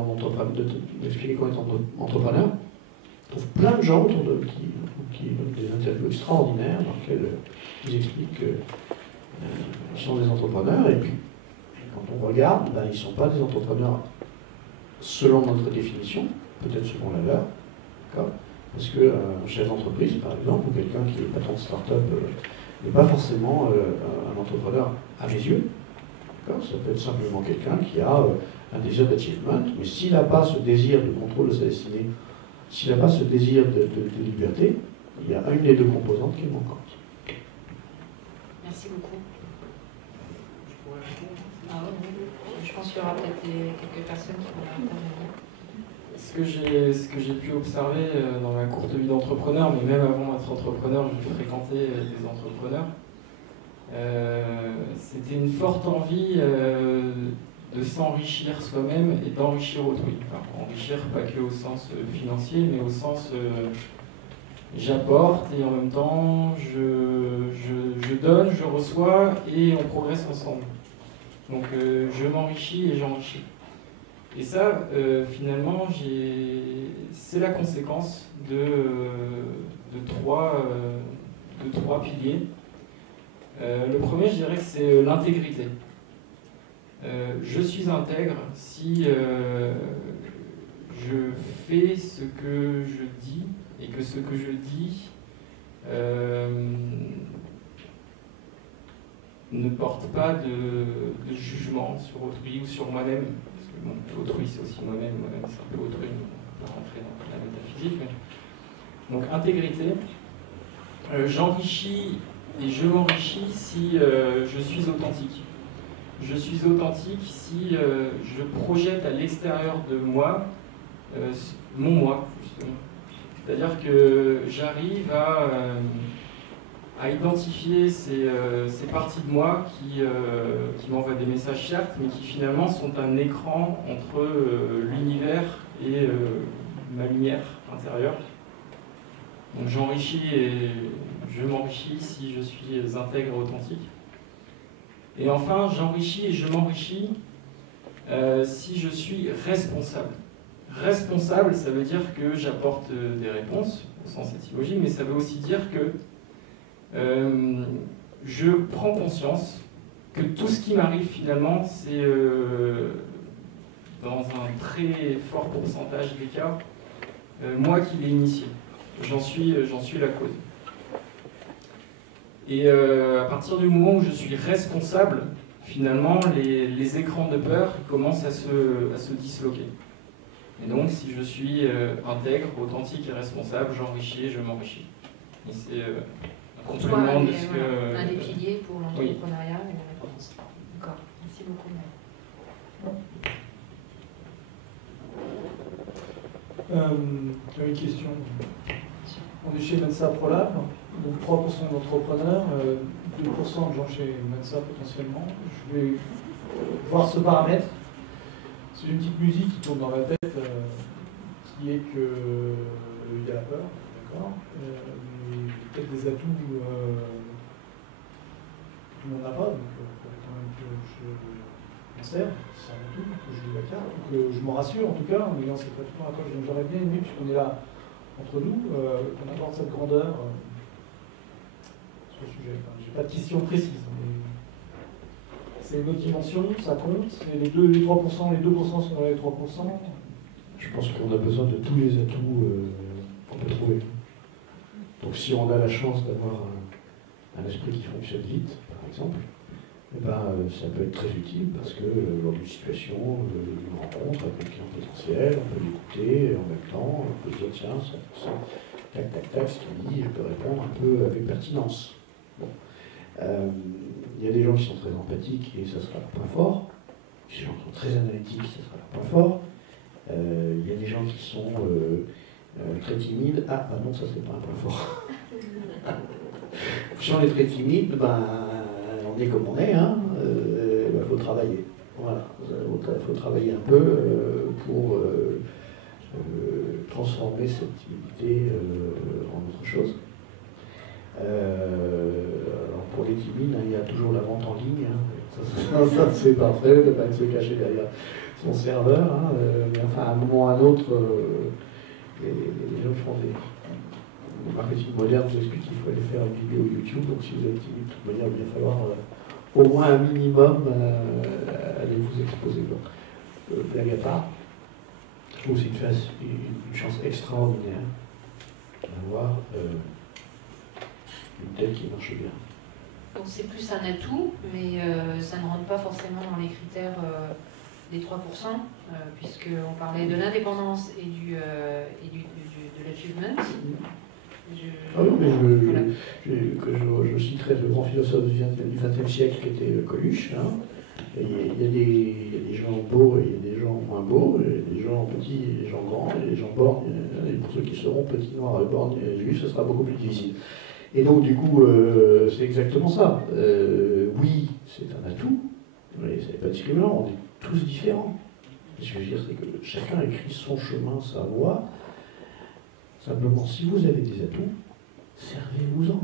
entrepreneur, on trouve plein de gens autour d'eux qui ont des interviews extraordinaires dans lesquelles ils expliquent qu'ils sont des entrepreneurs, et puis quand on regarde, ben, ils ne sont pas des entrepreneurs selon notre définition, peut-être selon la leur, d'accord ? Parce qu'un chef d'entreprise, par exemple, ou quelqu'un qui est patron de start-up, n'est pas forcément un entrepreneur à mes yeux. Ça peut être simplement quelqu'un qui a un désir d'achievement, mais s'il n'a pas ce désir de contrôle de sa destinée, s'il n'a pas ce désir de liberté, il y a une des deux composantes qui est manquante. Merci beaucoup. Je pense qu'il y aura peut-être quelques personnes qui vont intervenir. Ce que j'ai pu observer dans ma courte vie d'entrepreneur, mais même avant d'être entrepreneur, je fréquentais des entrepreneurs. C'était une forte envie de s'enrichir soi-même et d'enrichir autrui. Enfin, enrichir pas que au sens financier, mais au sens j'apporte et en même temps je donne, je reçois et on progresse ensemble. Donc je m'enrichis et j'enrichis. Et ça, finalement, c'est la conséquence de trois piliers. Le premier, je dirais que c'est l'intégrité. Je suis intègre si je fais ce que je dis et que ce que je dis ne porte pas de jugement sur autrui ou sur moi-même. Parce que bon, autrui, c'est aussi moi-même, c'est un peu autrui, on va pas rentrer dans la métaphysique. Mais... Donc, intégrité. J'enrichis et je m'enrichis si je suis authentique. Je suis authentique si je projette à l'extérieur de moi mon moi, justement. C'est-à-dire que j'arrive à identifier ces parties de moi qui m'envoient des messages certes, mais qui finalement sont un écran entre l'univers et ma lumière intérieure. Donc j'enrichis et je m'enrichis si je suis intègre et authentique. Et enfin, j'enrichis et je m'enrichis si je suis responsable. Responsable, ça veut dire que j'apporte des réponses, au sens étymologique, mais ça veut aussi dire que je prends conscience que tout ce qui m'arrive finalement, c'est dans un très fort pourcentage des cas, moi qui l'ai initié. J'en suis la cause. Et à partir du moment où je suis responsable, finalement, les écrans de peur commencent à se disloquer. Et donc, si je suis intègre, authentique et responsable, j'enrichis et je m'enrichis. Et c'est un complément de ce que... Un des piliers pour l'entrepreneuriat et la réponse. D'accord, merci beaucoup. Une question. On est chez Mensa ProLab, donc 3% d'entrepreneurs, 2% de gens chez Mensa potentiellement. Je vais voir ce paramètre. C'est une petite musique qui tourne dans la tête, qui est que il y a la peur, d'accord, peut-être des atouts que tout le monde n'a pas, donc il faudrait quand même que je m'en serve, c'est un atout, que je joue la carte, que je m'en rassure en tout cas, en ayant cette façon à quoi j'aurais bien aimé, puisqu'on est là entre nous, qu'on aborde cette grandeur sur le sujet. Enfin, j'ai pas de question précise, mais c'est une autre dimension, ça compte, et les 3%, les 2% sont les 3%. Je pense qu'on a besoin de tous les atouts qu'on peut trouver. Donc si on a la chance d'avoir un esprit qui fonctionne vite, par exemple, eh ben, ça peut être très utile parce que lors d'une situation, d'une rencontre avec quelqu'un potentiel, on peut l'écouter en même temps, on peut dire tiens, ça, tac, tac, tac, ce qu'il dit, je peux répondre un peu avec pertinence. Bon. Il y a des gens qui sont très empathiques et ça sera leur point fort. Il y a des gens qui sont très analytiques, ça sera leur point fort. Il y a des gens qui sont très timides. Ah, bah non, ça c'est pas un point fort. Si on est très timide, ben, on est comme on est, hein. Faut travailler. Voilà, il faut travailler un peu pour transformer cette timidité en autre chose. Alors pour les timides, hein, il y a toujours la vente en ligne. Hein. Ça c'est parfait, de ne pas se cacher derrière son serveur. Hein. Mais enfin, à un moment ou à un autre, les gens qui font des marketing moderne vous expliquent qu'il faut aller faire une vidéo YouTube. Donc si vous êtes timide, de toute manière, il va falloir au moins un minimum aller vous exposer. Donc, blague à part, je trouve que c'est une chance extraordinaire d'avoir une tête qui marche bien. Donc c'est plus un atout, mais ça ne rentre pas forcément dans les critères des 3%, puisqu'on parlait de l'indépendance et de l'achievement. Ah oui, mais je citerai le grand philosophe du XXe siècle qui était Coluche. Hein. Il y a des gens beaux et il y a des gens moins beaux, et des gens petits et des gens grands, et des gens borgnes. Et pour ceux qui seront petits, noirs, borgnes et juifs, ce sera beaucoup plus difficile. Et donc, du coup, c'est exactement ça. Oui, c'est un atout, mais ce n'est pas discriminant, on est tous différents. Ce que je veux dire, c'est que chacun écrit son chemin, sa voie. Simplement, si vous avez des atouts, servez-vous-en. En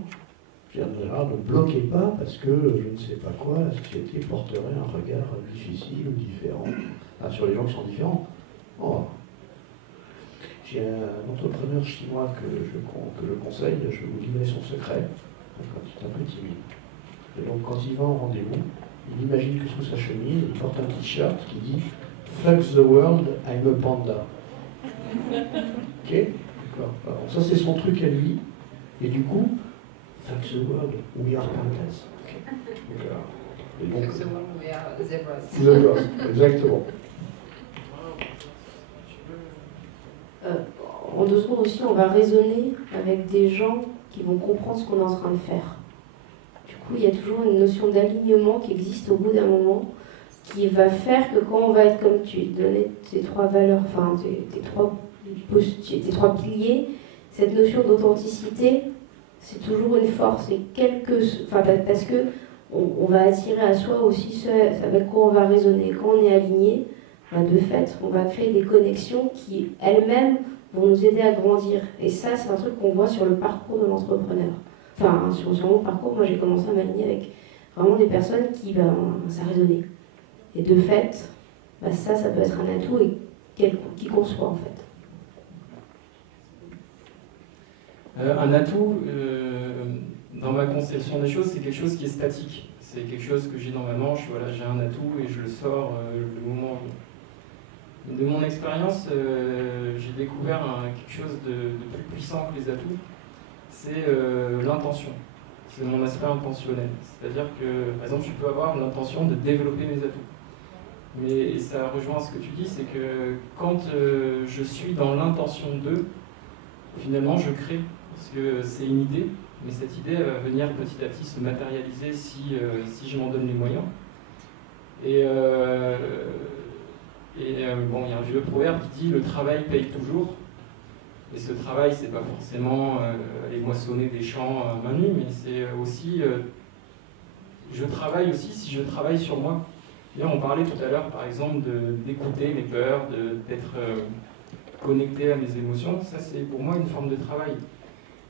général, ne bloquez pas parce que je ne sais pas quoi, la société porterait un regard difficile ou différent sur les gens qui sont différents. Oh. J'ai un entrepreneur chinois que je conseille, je vais vous livrer son secret, quand il est un peu timide. Et donc quand il va en rendez-vous, il imagine que sous sa chemise, il porte un t-shirt qui dit « Fuck the world, I'm a panda ». Ok? D'accord. Alors, ça c'est son truc à lui, et du coup, « Fuck the world, we are pandas ». Fuck the world, we are zebras. Zebras, exactement. En 2 secondes aussi, on va raisonner avec des gens qui vont comprendre ce qu'on est en train de faire. Du coup, il y a toujours une notion d'alignement qui existe au bout d'un moment, qui va faire que quand on va être, comme tu donnais tes 3 valeurs, enfin tes 3 piliers, cette notion d'authenticité c'est toujours une force. Et parce que on va attirer à soi aussi ce avec quoi on va raisonner. Quand on est aligné, de fait, on va créer des connexions qui, elles-mêmes, vont nous aider à grandir. Et ça, c'est un truc qu'on voit sur le parcours de l'entrepreneur. Enfin, sur mon parcours, moi, j'ai commencé à m'aligner avec vraiment des personnes qui, ça résonnait. Et de fait, ça peut être un atout, et qui qu'on soit, en fait. Un atout, dans ma conception des choses, c'est quelque chose qui est statique. C'est quelque chose que j'ai dans ma manche, voilà, j'ai un atout et je le sors le moment où. De mon expérience, j'ai découvert quelque chose de plus puissant que les atouts, c'est l'intention. C'est mon aspect intentionnel. C'est-à-dire que, par exemple, je peux avoir l'intention de développer mes atouts. Mais ça rejoint ce que tu dis, c'est que quand je suis dans l'intention de, finalement je crée. Parce que c'est une idée, mais cette idée va venir petit à petit se matérialiser si je m'en donne les moyens. Et bon, il y a un vieux proverbe qui dit « le travail paye toujours ». Et ce travail, c'est pas forcément aller moissonner des champs à main nue, mais c'est aussi, je travaille aussi si je travaille sur moi. Là, on parlait tout à l'heure, par exemple, d'écouter mes peurs, d'être connecté à mes émotions. Ça, c'est pour moi une forme de travail.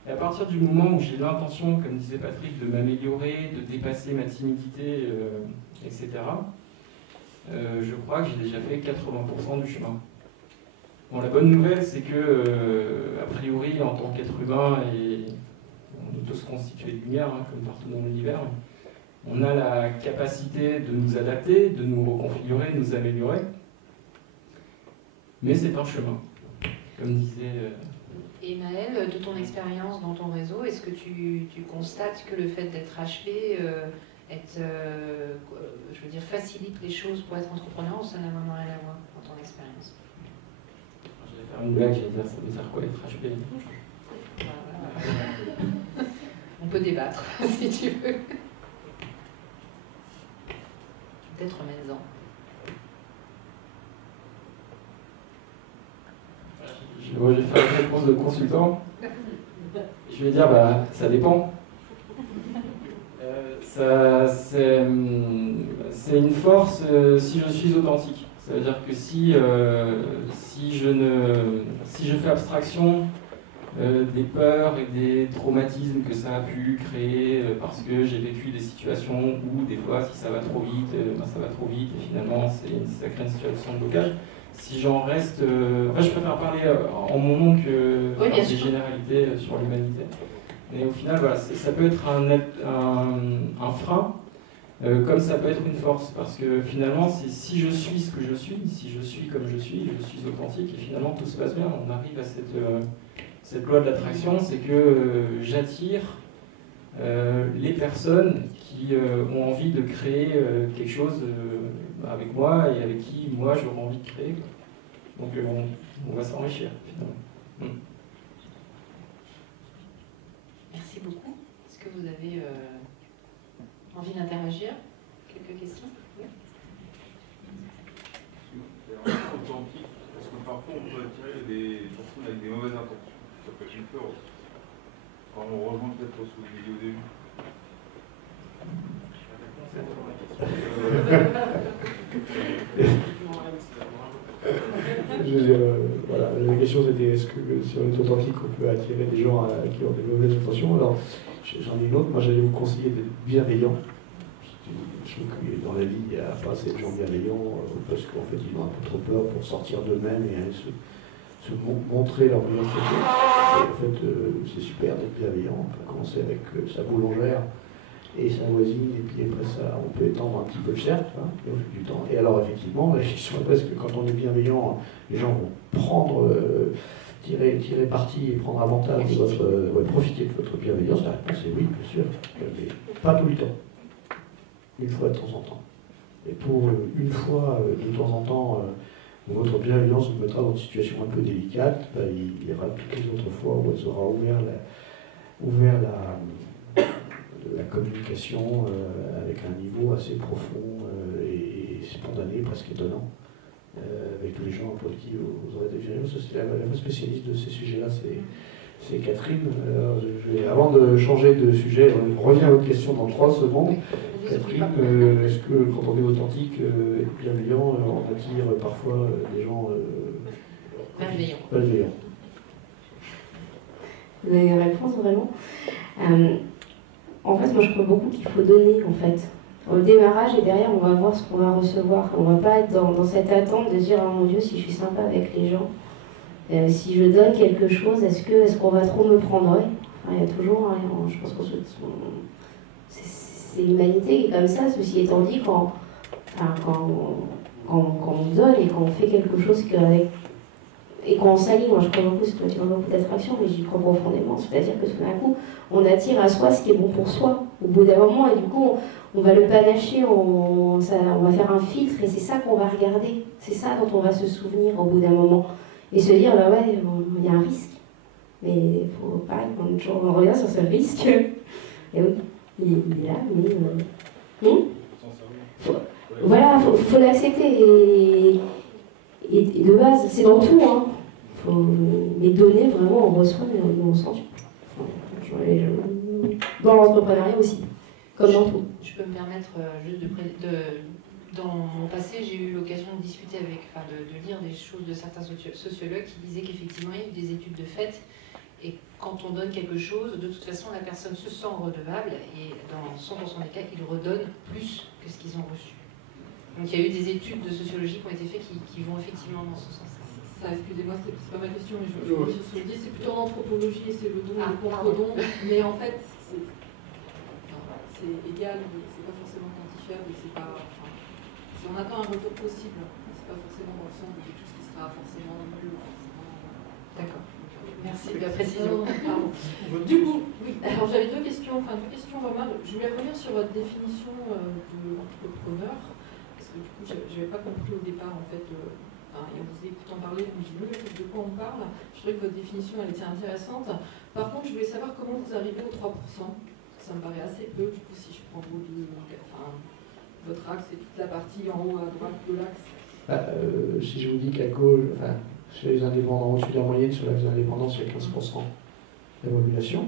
Et à partir du moment où j'ai l'intention, comme disait Patrick, de m'améliorer, de dépasser ma timidité, etc., je crois que j'ai déjà fait 80% du chemin. Bon, la bonne nouvelle, c'est que, a priori, en tant qu'être humain, et on est tous constitués de lumière, comme partout dans l'univers, on a la capacité de nous adapter, de nous reconfigurer, de nous améliorer. Mais c'est un chemin, comme disait... Et Maëlle, de ton expérience dans ton réseau, est-ce que tu constates que le fait d'être HP je veux dire, facilite les choses pour être entrepreneur, ou ça n'a vraiment rien à voir dans ton expérience? Je vais faire une blague, j'allais dire, ça veut dire quoi être HP? On peut débattre, si tu veux. Peut-être remets-en. Je vais faire une réponse de consultant. Je vais dire, ça dépend. C'est une force si je suis authentique. Ça veut dire que si je fais abstraction des peurs et des traumatismes que ça a pu créer parce que j'ai vécu des situations où des fois si ça va trop vite, ça va trop vite et finalement ça crée une situation de blocage. Si j'en reste... je préfère parler en mon nom que faire des généralités sur l'humanité. Mais au final, voilà, ça peut être un frein, comme ça peut être une force. Parce que finalement, si je suis ce que je suis, si je suis comme je suis authentique, et finalement tout se passe bien. On arrive à cette loi de l'attraction, c'est que j'attire les personnes qui ont envie de créer quelque chose avec moi et avec qui moi j'aurais envie de créer. Donc on va s'enrichir finalement. Merci beaucoup. Est-ce que vous avez envie d'interagir? Quelques questions? Oui. Authentique, parce que parfois on peut attirer des personnes avec des mauvaises intentions. Ça peut être une peur aussi. Alors on rejoint peut-être ce que vous disiez au début. Je veux dire, voilà, la question c'était est-ce que si on est authentique, on peut attirer des gens qui ont des mauvaises intentions. Alors j'en ai une autre, moi j'allais vous conseiller d'être bienveillant. Je trouve que dans la vie, il n'y a pas assez de gens bienveillants parce qu'en fait ils ont un peu trop peur pour sortir d'eux-mêmes et aller se montrer leur meilleure côté. Et en fait, c'est super d'être bienveillant. On peut commencer avec sa boulangère et sa voisine, et puis après ça, on peut étendre un petit peu le cercle, et au fil du temps. Et alors effectivement, la question est presque que quand on est bienveillant, les gens vont prendre, tirer parti et prendre avantage de votre, profiter de votre bienveillance. La réponse est oui, bien sûr, mais pas tout le temps. Une fois de temps en temps. Et pour une fois de temps en temps, où votre bienveillance vous mettra dans une situation un peu délicate, il y aura toutes les autres fois où elle sera ouvert la communication avec un niveau assez profond et spontané, presque étonnant, avec tous les gens pour qui vous aurez des bienveillances. C'est la spécialiste de ces sujets-là, c'est Catherine. Avant de changer de sujet, on revient à votre question dans 3 secondes. Catherine, est-ce que quand on est authentique et bienveillant, on attire parfois des gens malveillants? Vous avez une réponse vraiment? En fait, moi je crois beaucoup qu'il faut donner en fait. Au démarrage et derrière, on va voir ce qu'on va recevoir. On ne va pas être dans cette attente de dire oh mon Dieu, si je suis sympa avec les gens, si je donne quelque chose, est-ce qu'on va trop me prendre? Ouais. Enfin, il y a toujours, je pense que c'est l'humanité qui est comme ça. Ceci étant dit, quand on donne et quand on fait quelque chose et qu'on s'aligne, moi je crois beaucoup, c'est toi qui vois beaucoup d'attraction, mais j'y crois profondément, c'est-à-dire que tout d'un coup, on attire à soi ce qui est bon pour soi, au bout d'un moment, et du coup, on va le panacher, on va faire un filtre, et c'est ça qu'on va regarder, c'est ça dont on va se souvenir au bout d'un moment, et se dire, bah ouais, il y a un risque, mais il faut pas, on revient sur ce risque, et oui, il est là, mais... Voilà, faut l'accepter, et de base, c'est dans tout, hein. Mais donner, vraiment, on reçoit, mais on sent. Dans l'entrepreneuriat aussi, comme dans tout. Je peux me permettre juste dans mon passé, j'ai eu l'occasion de discuter avec, de lire des choses de certains sociologues qui disaient qu'effectivement, il y a eu des études de fait, et quand on donne quelque chose, de toute façon, la personne se sent redevable, et dans 100% des cas, ils redonnent plus que ce qu'ils ont reçu. Donc il y a eu des études de sociologie qui ont été faites qui vont effectivement dans ce sens. Excusez-moi, c'est pas ma question, mais je dis c'est plutôt en anthropologie, c'est le don et le contre-don, mais en fait c'est égal, mais c'est pas forcément quantifiable, si on attend un retour possible, c'est pas forcément dans le sens de quelque chose qui sera forcément nul. D'accord. Merci de la précision. Du coup, oui, alors j'avais deux questions vraiment. Je voulais revenir sur votre définition de l'entrepreneur. Parce que du coup, je n'avais pas compris au départ, en fait, et on vous écoutant parler, je me dis, de quoi on parle? Je trouvais que votre définition, elle était intéressante. Par contre, je voulais savoir comment vous arrivez aux 3%. Ça me paraît assez peu, du coup, si je prends votre axe et toute la partie en haut à droite de l'axe. Si je vous dis qu'à gauche, chez les indépendants, au-dessus de la moyenne, sur l'axe des indépendants, il y a 15% d'évaluation.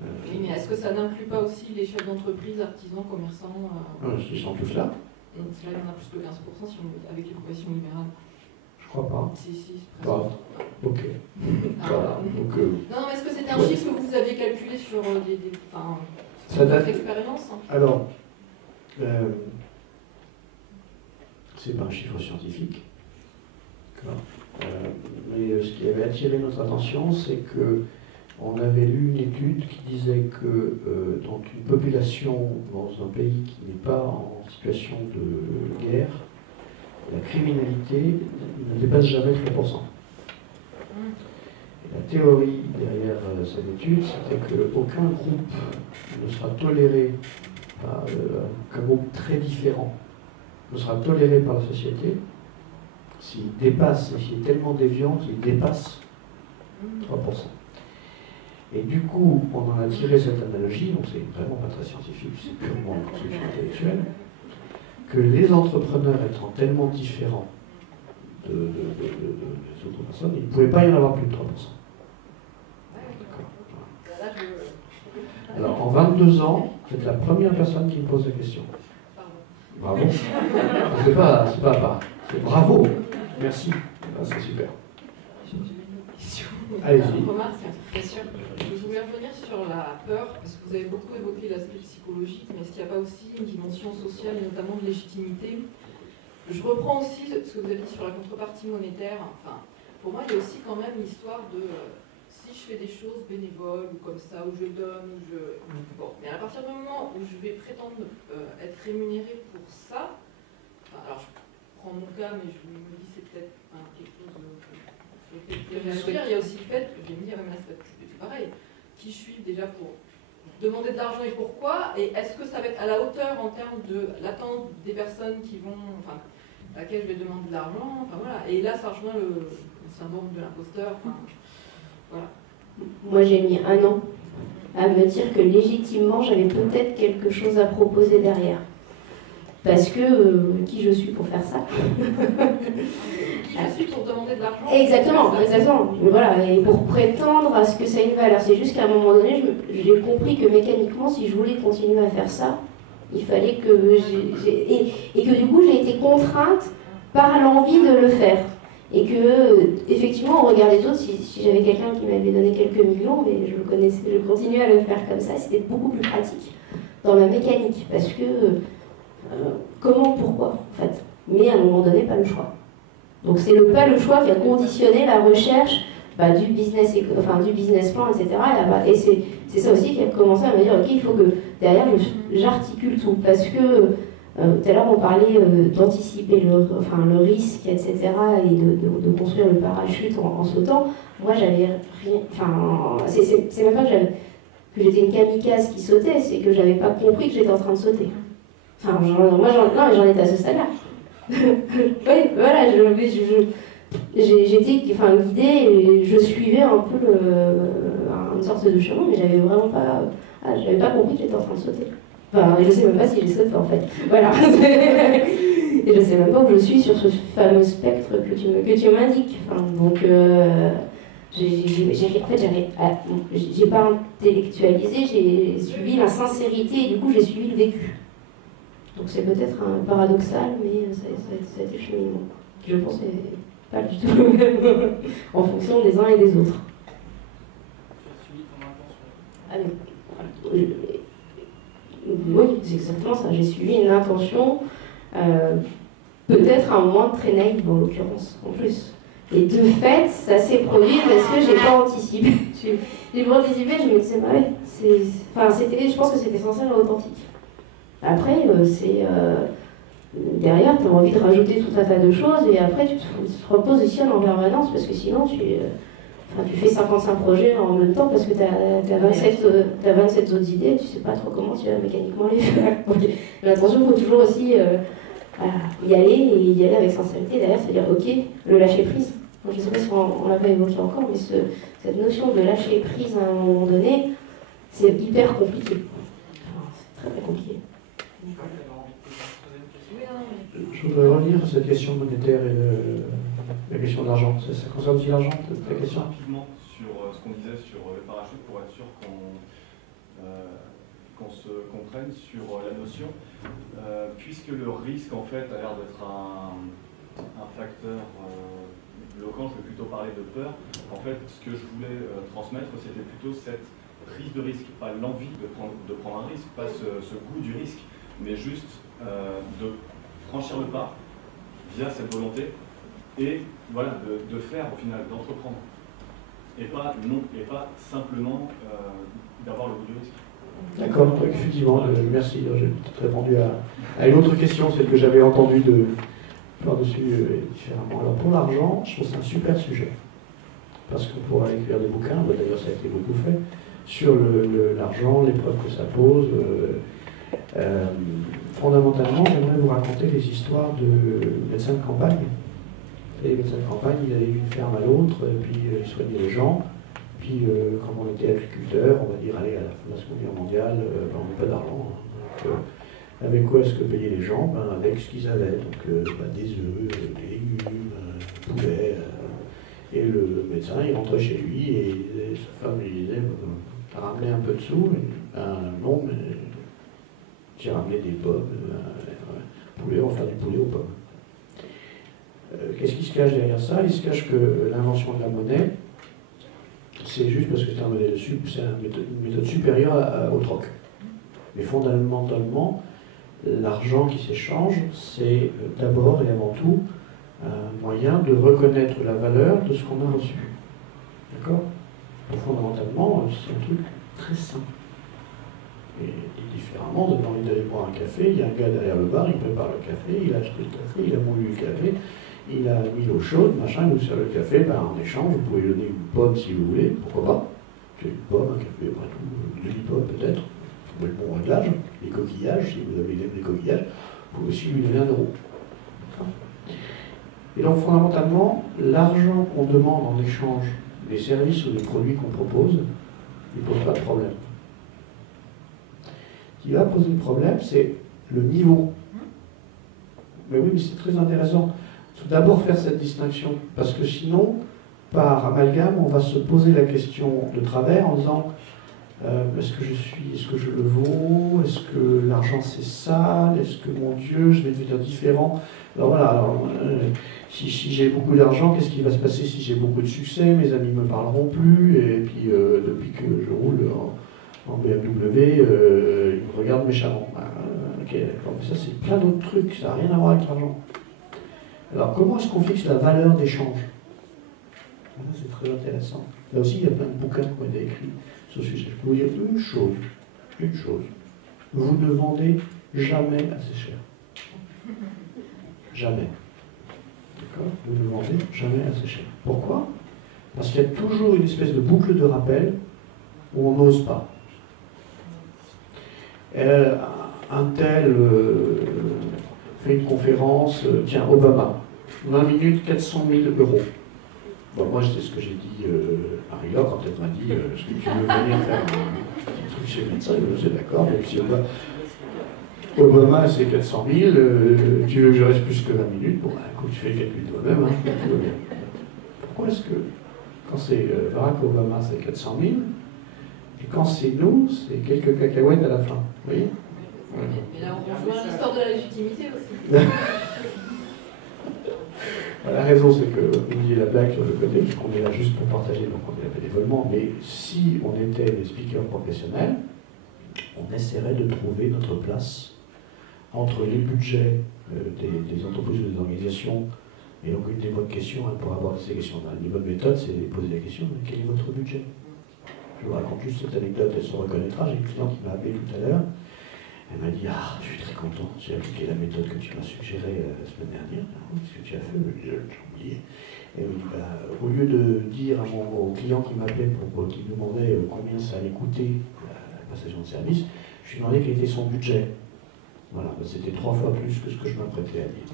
Oui, mais est-ce que ça n'inclut pas aussi les chefs d'entreprise, artisans, commerçants Ils sont tous là. Là, il y en a plus que 15% avec les professions libérales. Je crois pas. Si, ok. Voilà. Donc, non, mais est-ce que c'est un chiffre que vous avez calculé sur ça date... votre expérience? Alors, c'est pas un chiffre scientifique. Mais ce qui avait attiré notre attention, c'est que on avait lu une étude qui disait que dans une population, dans un pays qui n'est pas en situation de guerre, la criminalité ne dépasse jamais 3%. Et la théorie derrière cette étude, c'était qu'aucun groupe ne sera toléré, qu'un groupe très différent ne sera toléré par la société s'il dépasse, et s'il est tellement déviant qu'il dépasse 3%. Et du coup, on en a tiré cette analogie, donc c'est vraiment pas très scientifique, c'est purement une construction intellectuelle, que les entrepreneurs étant tellement différents des autres personnes, il ne pouvait pas y en avoir plus de 3%. D'accord. Alors, en 22 ans, vous êtes la première personne qui me pose la question. Bravo. C'est pas, c'est bravo. Merci. C'est super. Allez-y. Bien sûr. Je voulais revenir sur la peur, parce que vous avez beaucoup évoqué l'aspect psychologique, mais est-ce qu'il n'y a pas aussi une dimension sociale, et notamment de légitimité? Je reprends aussi ce que vous avez dit sur la contrepartie monétaire. Pour moi, il y a aussi quand même l'histoire de si je fais des choses bénévoles, ou comme ça, où je donne, Bon, mais à partir du moment où je vais prétendre être rémunéré pour ça, alors je prends mon cas, mais je me dis c'est peut-être quelque chose il y a aussi le fait que je vais me dire, c'est pareil, qui je suis déjà pour demander de l'argent et pourquoi, et est-ce que ça va être à la hauteur en termes de l'attente des personnes qui vont, à laquelle je vais demander de l'argent, voilà. Et là ça rejoint le syndrome de l'imposteur, voilà. Moi j'ai mis 1 an à me dire que légitimement j'avais peut-être quelque chose à proposer derrière. parce que qui je suis pour faire ça? Qui je suis pour demander de l'argent? Exactement, exactement. Mais voilà, et pour prétendre à ce que ça a une valeur. C'est juste qu'à un moment donné, j'ai compris que mécaniquement, si je voulais continuer à faire ça, il fallait que et que du coup, j'ai été contrainte par l'envie de le faire. Et que, effectivement, au regard des autres, si j'avais quelqu'un qui m'avait donné quelques millions, mais je continuais à le faire comme ça, c'était beaucoup plus pratique dans ma mécanique. Parce que, comment, pourquoi, en fait. Mais à un moment donné, pas le choix. Donc c'est pas le choix qui a conditionné la recherche du business plan, etc. Et c'est ça aussi qui a commencé à me dire, ok, il faut que derrière j'articule tout. Parce que tout à l'heure on parlait d'anticiper le risque, etc. et de construire le parachute en sautant. Moi j'avais rien. Enfin, c'est même pas que j'étais une kamikaze qui sautait, c'est que j'avais pas compris que j'étais en train de sauter. Enfin, j'en étais à ce stade-là. Oui, voilà, j'étais guidée, et je suivais un peu une sorte de chemin, mais j'avais vraiment pas, j'avais pas compris que j'étais en train de sauter. Enfin, je sais même pas si j'ai sauté en fait. Voilà. Et je sais même pas où je suis sur ce fameux spectre que tu m'indiques. Enfin, donc, j'ai pas intellectualisé, j'ai suivi la sincérité et du coup j'ai suivi le vécu. Donc c'est peut-être un paradoxal, mais ça a été cheminement, qui je pense n'est pas du tout le même en fonction des uns et des autres. Oui, c'est exactement ça. J'ai suivi une intention, peut-être à un moment très naïf en l'occurrence, en plus. Et de fait, ça s'est produit parce que j'ai pas anticipé. J'ai pas anticipé, je me disais, bah ouais, je pense que c'était censé être authentique. Après, derrière, tu as envie de rajouter tout un tas de choses et après, tu te repositionnes en permanence parce que sinon, tu fais 55 projets en même temps parce que tu as 27 autres idées et tu sais pas trop comment tu vas mécaniquement les faire. Okay. L'attention, il faut toujours aussi y aller avec sincérité. Derrière, c'est-à-dire, ok, le lâcher prise. Je ne sais pas si on l'a pas évoqué encore, mais cette notion de lâcher prise à un moment donné, c'est hyper compliqué. C'est très très compliqué. Je voudrais revenir sur cette question monétaire et la question de l'argent. Ça concerne aussi l'argent, ta question? Rapidement sur ce qu'on disait sur le parachute pour être sûr qu'on se comprenne sur la notion. Puisque le risque en fait a l'air d'être un facteur bloquant, je vais plutôt parler de peur. En fait, ce que je voulais transmettre, c'était plutôt cette prise de risque, pas l'envie de prendre un risque, pas ce goût du risque, mais juste de franchir le pas via cette volonté et voilà, de faire au final, d'entreprendre. Et pas simplement d'avoir le goût du risque. D'accord, effectivement, merci. J'ai peut-être répondu à une autre question, celle que j'avais entendue par-dessus différemment. Alors pour l'argent, je trouve que c'est un super sujet. Parce qu'on pourra écrire des bouquins, d'ailleurs ça a été beaucoup fait, sur l'argent, les preuves que ça pose. Fondamentalement, j'aimerais vous raconter les histoires de médecins de campagne. Et les médecins de campagne, ils allaient d'une ferme à l'autre, puis ils soignaient les gens. Puis, quand on était agriculteur, on va dire, allez, à la Seconde Guerre mondiale, on n'a pas d'argent. Avec quoi est-ce que payaient les gens? Avec ce qu'ils avaient. Donc, des œufs, des légumes, poulet. Et le médecin, il rentrait chez lui et sa femme lui disait, t'as ramené un peu de sous? Non, mais j'ai ramené des pommes. Poulet, on va faire du poulet aux pommes. Qu'est-ce qui se cache derrière ça? Il se cache que l'invention de la monnaie, c'est juste parce que c'est une méthode supérieure au troc. Mais fondamentalement, l'argent qui s'échange, c'est d'abord et avant tout un moyen de reconnaître la valeur de ce qu'on a reçu. D'accord? Fondamentalement, c'est un truc très simple. Et différemment, donne envie d'aller boire un café, il y a un gars derrière le bar, il prépare le café, il a acheté le café, il a moulu le café, il a mis l'eau chaude, machin, il nous sert le café, en échange, vous pouvez lui donner une pomme si vous voulez, pourquoi pas? C'est une pomme, un café, après tout, une demi-pomme peut-être, vous pouvez le bon réglage, les coquillages, si vous avez des coquillages, vous pouvez aussi lui donner 1 euro. Et donc fondamentalement, l'argent qu'on demande en échange des services ou des produits qu'on propose, il ne pose pas de problème. Ce qui va poser le problème, c'est le niveau Mais oui, mais c'est très intéressant. Il faut d'abord faire cette distinction, parce que sinon, par amalgame, on va se poser la question de travers en disant est-ce que je le vaux? Est-ce que l'argent c'est sale? Est-ce que, mon Dieu, je vais devenir différent? Alors voilà, si j'ai beaucoup d'argent, qu'est-ce qui va se passer si j'ai beaucoup de succès? Mes amis ne me parleront plus, et puis depuis que je roule en BMW, ils me regardent méchamment. Ok, d'accord, mais ça c'est plein d'autres trucs, ça n'a rien à voir avec l'argent. Alors comment est-ce qu'on fixe la valeur d'échange? C'est très intéressant. Là aussi, il y a plein de bouquins qui ont été écrits sur ce sujet. Je peux vous dire une chose. Vous ne vendez jamais assez cher. Jamais. D'accord? Vous ne vendez jamais assez cher. Pourquoi? Parce qu'il y a toujours une espèce de boucle de rappel où on n'ose pas. Un tel fait une conférence, tiens, Obama, 20 minutes, 400 000 euros. Bon, moi, c'est ce que j'ai dit à Rila quand elle m'a dit est-ce que tu veux venir faire un petit truc chez le médecin? Je suis d'accord, même si Obama c'est 400 000, tu veux que je reste plus que 20 minutes? Bon, écoute, tu fais le calcul toi-même, hein, tout va bien. Pourquoi est-ce que quand c'est Barack Obama c'est 400 000 et quand c'est nous, c'est quelques cacahuètes à la fin? Vous voyez? Mais là, on rejoint l'histoire de la légitimité aussi. La raison, c'est que vous disiez la blague sur le côté, puisqu'on est là juste pour partager, donc on est là bénévolement, mais si on était des speakers professionnels, on essaierait de trouver notre place entre les budgets des entreprises ou des organisations. Et donc une des bonnes questions pour aborder ces questions, une bonne méthode, c'est de poser la question, mais quel est votre budget? Je vous raconte juste cette anecdote, elle se reconnaîtra. J'ai une cliente qui m'a appelé tout à l'heure. Elle m'a dit « Ah, je suis très content, j'ai appliqué la méthode que tu m'as suggérée la semaine dernière. Qu'est-ce que tu as fait ?» J'ai oublié. Et elle me dit « Au lieu de dire au client qui m'appelait qui me demandait combien ça allait coûter la passation de service, je lui ai demandé quel était son budget. Voilà, c'était 3 fois plus que ce que je m'apprêtais à dire.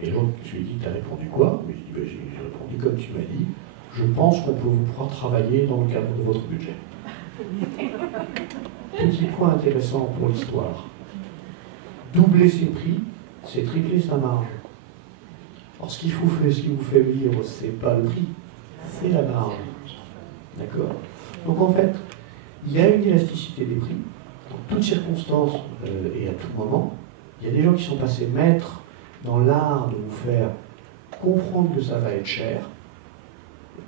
Et l'autre, je lui ai dit « T'as répondu quoi ?» Mais je lui ai dit « J'ai répondu comme tu m'as dit. Je pense qu'on peut pouvoir travailler dans le cadre de votre budget. » Petit point intéressant pour l'histoire. Doubler ses prix, c'est tripler sa marge. Alors ce qui vous fait vivre, c'est pas le prix, c'est la marge. D'accord? Donc en fait, il y a une élasticité des prix, dans toutes circonstances et à tout moment. Il y a des gens qui sont passés maîtres dans l'art de vous faire comprendre que ça va être cher.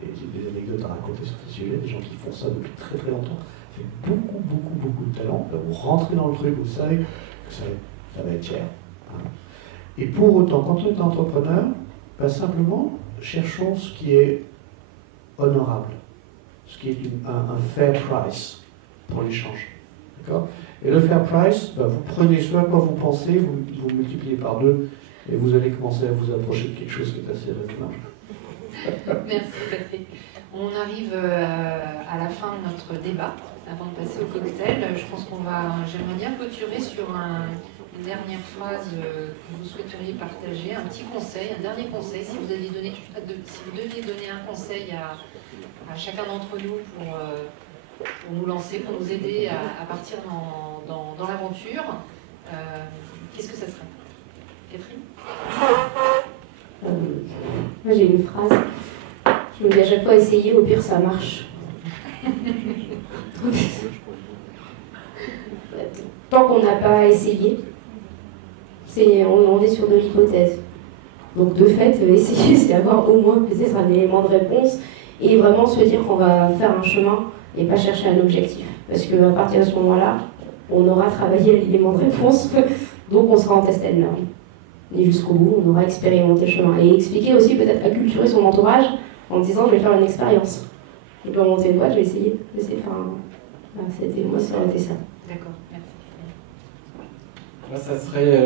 Et j'ai des anecdotes à raconter sur ce sujet, des gens qui font ça depuis très très longtemps. C'est beaucoup de talent. Vous rentrez dans le truc, vous savez que ça va être cher. Hein. Et pour autant, quand on est entrepreneur, simplement, cherchons ce qui est honorable, ce qui est un fair price pour l'échange. D'accord? Et le fair price, vous prenez ce à quoi vous pensez, vous multipliez par 2, et vous allez commencer à vous approcher de quelque chose qui est assez raisonnable. Merci Patrick. On arrive à la fin de notre débat. Avant de passer au cocktail, je pense j'aimerais bien clôturer sur une dernière phrase que vous souhaiteriez partager, un petit conseil, un dernier conseil, si vous deviez donner un conseil à chacun d'entre nous pour nous lancer, pour nous aider à partir dans l'aventure, qu'est-ce que ça serait? Catherine? Moi j'ai une phrase, je me dis à chaque fois essayer, au pire ça marche. Tant qu'on n'a pas essayé, on est sur de l'hypothèse. Donc de fait, essayer, c'est avoir au moins peut-être un élément de réponse et vraiment se dire qu'on va faire un chemin et pas chercher un objectif. Parce qu'à partir de ce moment-là, on aura travaillé l'élément de réponse, donc on sera en test and learn. Et jusqu'au bout, on aura expérimenté le chemin. Et expliquer aussi, peut-être acculturer son entourage en disant je vais faire une expérience. Je vais monter une boîte, je vais essayer. Moi, ça aurait été ça. D'accord, merci. Là, ça serait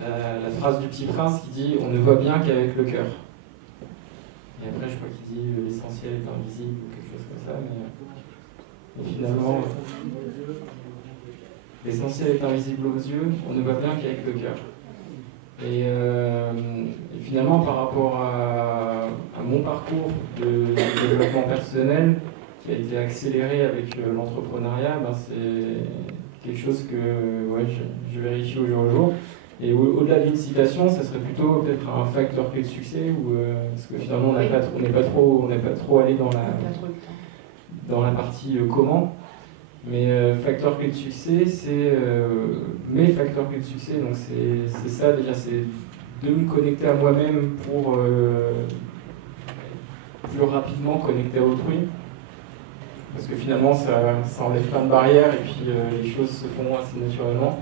la phrase du Petit Prince qui dit « On ne voit bien qu'avec le cœur ». Et après, je crois qu'il dit « L'essentiel est invisible » ou quelque chose comme ça, mais finalement, l'essentiel est invisible aux yeux, on ne voit bien qu'avec le cœur. Et finalement, par rapport à mon parcours de développement personnel, qui a été accéléré avec l'entrepreneuriat, c'est quelque chose que je vérifie au jour le jour. Et au-delà d'une citation, ça serait plutôt peut-être un facteur clé de succès, parce que finalement on n'est pas trop allé dans la partie comment. Mais facteur clé de succès, c'est mes facteurs clés de succès. Donc c'est ça déjà, c'est de me connecter à moi-même pour plus rapidement connecter à autrui. Parce que finalement ça enlève plein de barrières et puis les choses se font assez naturellement.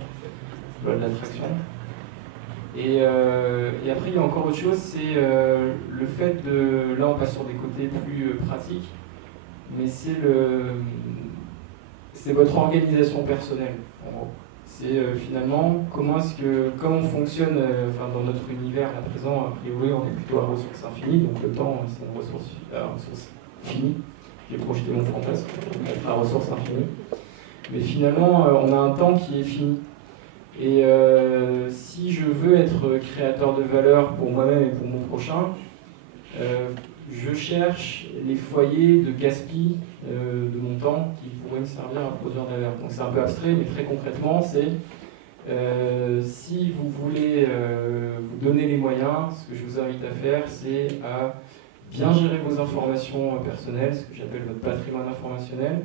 De l'attraction. Et après, il y a encore autre chose, c'est le fait de... Là, on passe sur des côtés plus pratiques, mais c'est votre organisation personnelle, en gros. C'est finalement comment on fonctionne dans notre univers à présent. A priori, on est plutôt à ressources infinies, donc le temps, c'est une ressource finie. J'ai projeté mon fantasme, à ressources infinies. Mais finalement, on a un temps qui est fini. Et si je veux être créateur de valeur pour moi-même et pour mon prochain, je cherche les foyers de gaspille de mon temps qui pourraient me servir à produire de la valeur. Donc c'est un peu abstrait, mais très concrètement, c'est si vous voulez vous donner les moyens, ce que je vous invite à faire, c'est à bien gérer vos informations personnelles, ce que j'appelle votre patrimoine informationnel.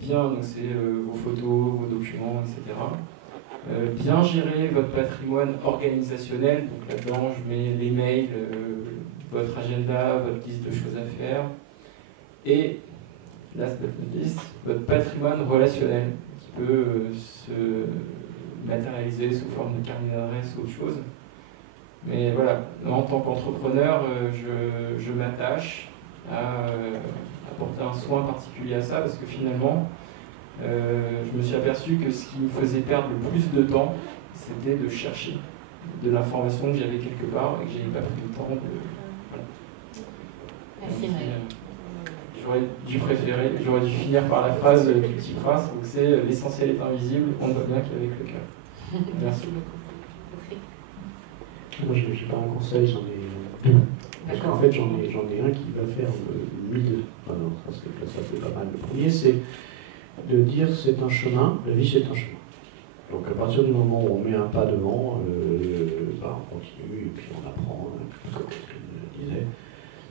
Bien, donc c'est vos photos, vos documents, etc. Bien gérer votre patrimoine organisationnel, donc là-dedans je mets les mails, votre agenda, votre liste de choses à faire, et last but not least, votre patrimoine relationnel qui peut se matérialiser sous forme de carnet d'adresse ou autre chose. Mais voilà, en tant qu'entrepreneur, je m'attache à apporter un soin particulier à ça parce que finalement, je me suis aperçu que ce qui me faisait perdre le plus de temps, c'était de chercher de l'information que j'avais quelque part et que je n'avais pas pris le temps de... Voilà. Merci Maël. J'aurais dû finir par la phrase du petit prince, donc c'est l'essentiel est invisible, on ne voit bien qu'avec le cœur. Merci beaucoup. Moi, je n'ai pas un conseil, j'en ai... Parce qu'en fait, j'en ai un qui va faire 1000... Ah non, ça fait pas mal. Le premier, c'est de dire c'est un chemin, la vie c'est un chemin. Donc à partir du moment où on met un pas devant, on continue et puis on apprend, comme Catherine le disait.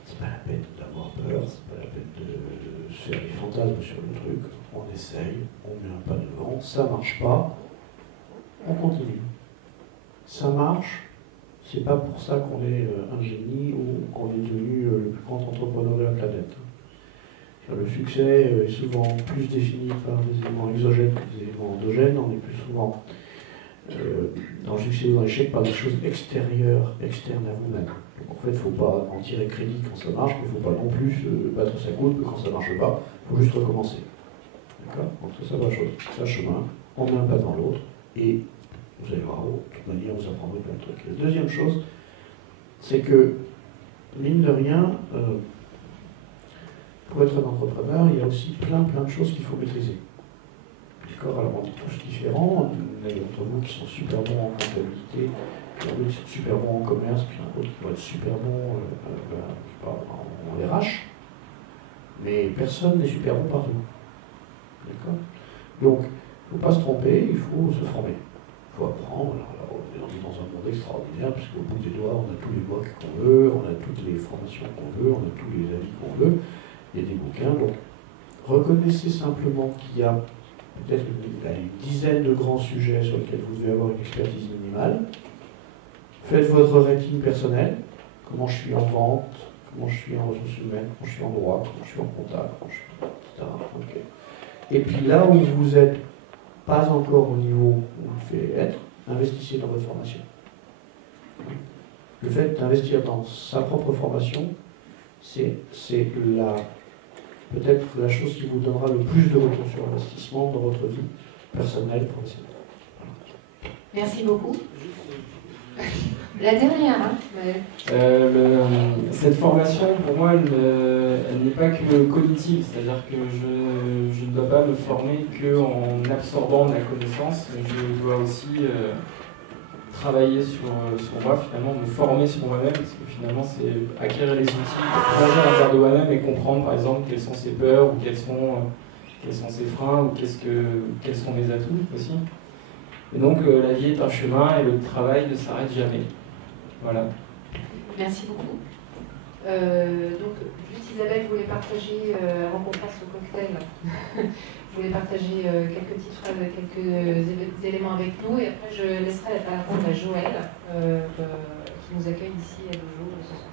C'est pas la peine d'avoir peur, c'est pas la peine de se faire des fantasmes sur le truc. On essaye, on met un pas devant, ça marche pas, on continue. Ça marche, c'est pas pour ça qu'on est un génie ou qu'on est devenu le plus grand entrepreneur de la planète. Le succès est souvent plus défini par des éléments exogènes que des éléments endogènes. On est plus souvent dans le succès ou dans l'échec par des choses extérieures, externes à vous-même. Donc en fait, il ne faut pas en tirer crédit quand ça marche, mais il ne faut pas non plus battre sa coupe quand ça ne marche pas. Il faut juste recommencer. D'accord ? Donc c'est ça la chose. C'est un chemin, on met un pas dans l'autre, et vous allez voir, de toute manière, vous apprendrez plein de trucs. La deuxième chose, c'est que, mine de rien, pour être un entrepreneur, il y a aussi plein de choses qu'il faut maîtriser. D'accord ? Alors on est tous différents, il y a d'entre vous qui sont super bons en comptabilité, puis d'autres qui sont super bons en commerce, puis d'autres qui vont être super bons en RH, mais personne n'est super bon partout. D'accord ? Donc, il ne faut pas se tromper, il faut se former. Il faut apprendre. Alors, on est dans un monde extraordinaire, puisqu'au bout des doigts, on a tous les MOOC qu'on veut, on a toutes les formations qu'on veut, on a tous les avis qu'on veut. Il y a des bouquins, donc reconnaissez simplement qu'il y a peut-être une dizaine de grands sujets sur lesquels vous devez avoir une expertise minimale. Faites votre rating personnel, comment je suis en vente, comment je suis en ressources humaines, comment je suis en droit, comment je suis en comptable, comment je suis, etc. Okay. Et puis là où vous n'êtes pas encore au niveau où vous devez être, investissez dans votre formation. Le fait d'investir dans sa propre formation, c'est peut-être la chose qui vous donnera le plus de retour sur investissement dans votre vie personnelle et professionnelle. Merci beaucoup. La dernière, cette formation, pour moi, elle n'est pas que cognitive, c'est-à-dire que je ne dois pas me former qu'en absorbant de la connaissance, mais je dois aussi travailler sur moi, finalement, me former sur moi-même, parce que finalement, c'est acquérir les outils, plonger à l'intérieur de moi-même et comprendre, par exemple, quelles sont ses peurs, ou quels sont ses freins, ou quels sont mes atouts aussi. Et donc la vie est un chemin et le travail ne s'arrête jamais. Voilà. Merci beaucoup. Donc, juste Isabelle voulait partager, avant qu'on passe au cocktail, vous voulez partager quelques petites phrases, quelques éléments avec nous, et après je laisserai la parole à Joël, qui nous accueille ici à Dojo ce soir.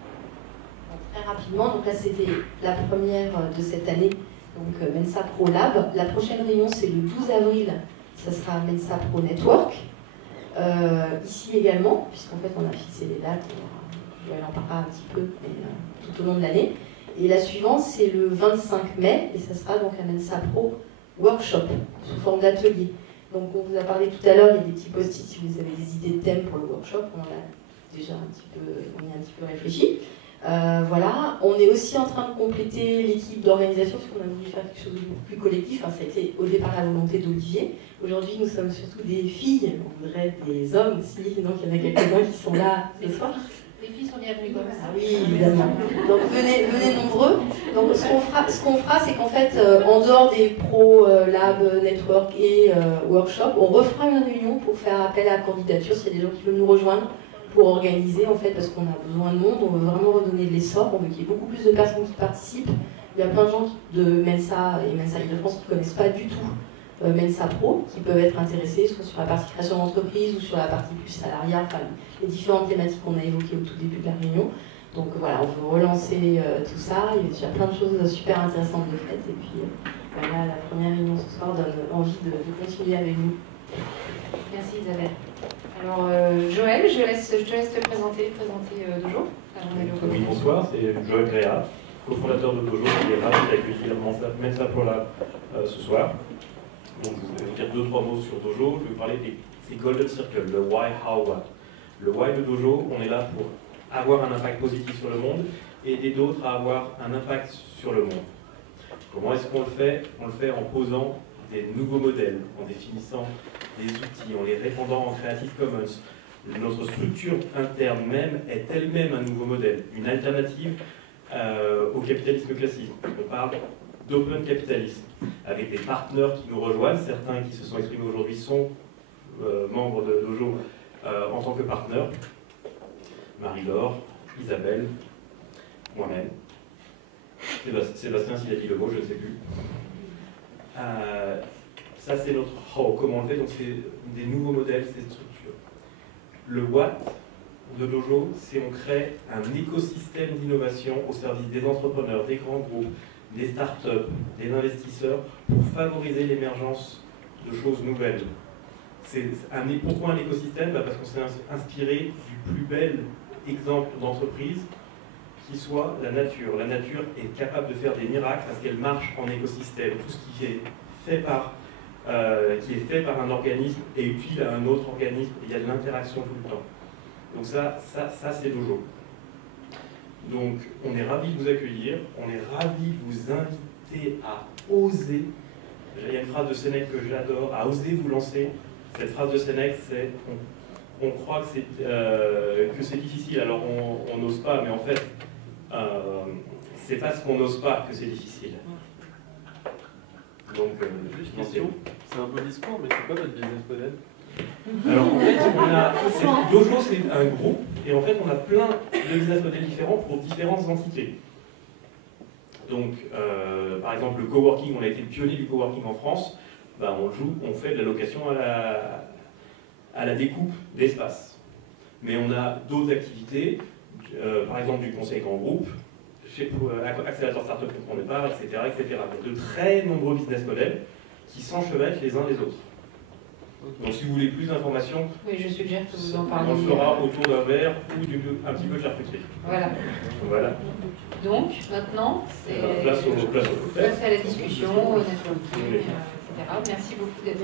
Très rapidement, donc là c'était la première de cette année, donc Mensa Pro Lab. La prochaine réunion c'est le 12 avril, ça sera Mensa Pro Network. Ici également, puisqu'en fait on a fixé les dates, Joël en parlera un petit peu, mais tout au long de l'année. Et la suivante c'est le 25 mai, et ça sera donc un Mensa Pro Workshop, sous forme d'atelier. Donc on vous a parlé tout à l'heure, il y a des petits post-it si vous avez des idées de thèmes pour le workshop, on y a déjà un petit peu réfléchi. Voilà, on est aussi en train de compléter l'équipe d'organisation parce qu'on a voulu faire quelque chose de beaucoup plus collectif. Enfin, ça a été au départ la volonté d'Olivier. Aujourd'hui, nous sommes surtout des filles, on voudrait des hommes aussi, donc il y en a quelques-uns qui sont là ce soir. Les filles sont bienvenues comme ça. Oui, évidemment. Donc venez nombreux. Donc ce qu'on fera, c'est qu'en fait, en dehors des Pro Lab, Network et Workshop, on refera une réunion pour faire appel à la candidature s'il y a des gens qui veulent nous rejoindre pour organiser, en fait, parce qu'on a besoin de monde, on veut vraiment redonner de l'essor, on veut qu'il y ait beaucoup plus de personnes qui participent. Il y a plein de gens de Mensa et Mensa Île-de-France qui ne connaissent pas du tout Mensa Pro, qui peuvent être intéressés, soit sur la partie création d'entreprise ou sur la partie plus salariale, enfin les différentes thématiques qu'on a évoquées au tout début de la réunion. Donc voilà, on veut relancer tout ça, il y a déjà plein de choses super intéressantes de fait, et puis voilà, la première réunion ce soir donne envie de continuer avec nous. Merci Isabelle. Alors Joël, je te laisse te présenter Dojo. Oui, bonsoir, c'est Joël Gréa, cofondateur de Dojo, qui est ravi d'accueillir Mensa Pro Lab ce soir. Donc je vais dire 2-3 mots sur Dojo, je vais vous parler des Golden Circle, le why, how, what. Le why de Dojo, on est là pour avoir un impact positif sur le monde et aider d'autres à avoir un impact sur le monde. Comment est-ce qu'on le fait? On le fait en posant des nouveaux modèles, en définissant des outils, en les répandant en Creative Commons. Notre structure interne même est elle-même un nouveau modèle, une alternative au capitalisme classique. On parle d'open capitalisme, avec des partenaires qui nous rejoignent. Certains qui se sont exprimés aujourd'hui sont membres de Dojo en tant que partenaires. Marie-Laure, Isabelle, moi-même. Sébastien, s'il a dit le mot, je ne sais plus. Ça, c'est notre how, comment on le fait. Donc, c'est des nouveaux modèles, ces structures. Le what de Dojo, c'est on crée un écosystème d'innovation au service des entrepreneurs, des grands groupes, des startups, des investisseurs, pour favoriser l'émergence de choses nouvelles. Pourquoi un écosystème? Parce qu'on s'est inspiré du plus bel exemple d'entreprise qui soit la nature. La nature est capable de faire des miracles parce qu'elle marche en écosystème. Tout ce qui est fait par un organisme est utile à un autre organisme. Il y a de l'interaction tout le temps. Donc ça c'est Dojo. Donc on est ravis de vous accueillir, on est ravis de vous inviter à oser. Il y a une phrase de Sénèque que j'adore, à oser vous lancer. Cette phrase de Sénèque, c'est on croit que c'est difficile, alors on n'ose pas, mais en fait, c'est parce qu'on n'ose pas que c'est difficile. Donc, juste une question, c'est un peu discours, mais c'est quoi votre business model? Alors en fait, Dojo c'est un groupe, et en fait on a plein de business models différents pour différentes entités. Donc, par exemple, le coworking, on a été le pionnier du coworking en France. Ben, on fait de la location à la découpe d'espace. Mais on a d'autres activités, par exemple du conseil grand groupe, accélérateur startup pour mon départ, etc., etc. Donc, de très nombreux business models qui s'enchevêtrent les uns les autres. Donc si vous voulez plus d'informations, oui, je suggère que vous en parliez. On le fera autour d'un verre ou un petit peu de charcuterie. Voilà. Donc maintenant, c'est place à la discussion, au networking, etc. Merci beaucoup d'être.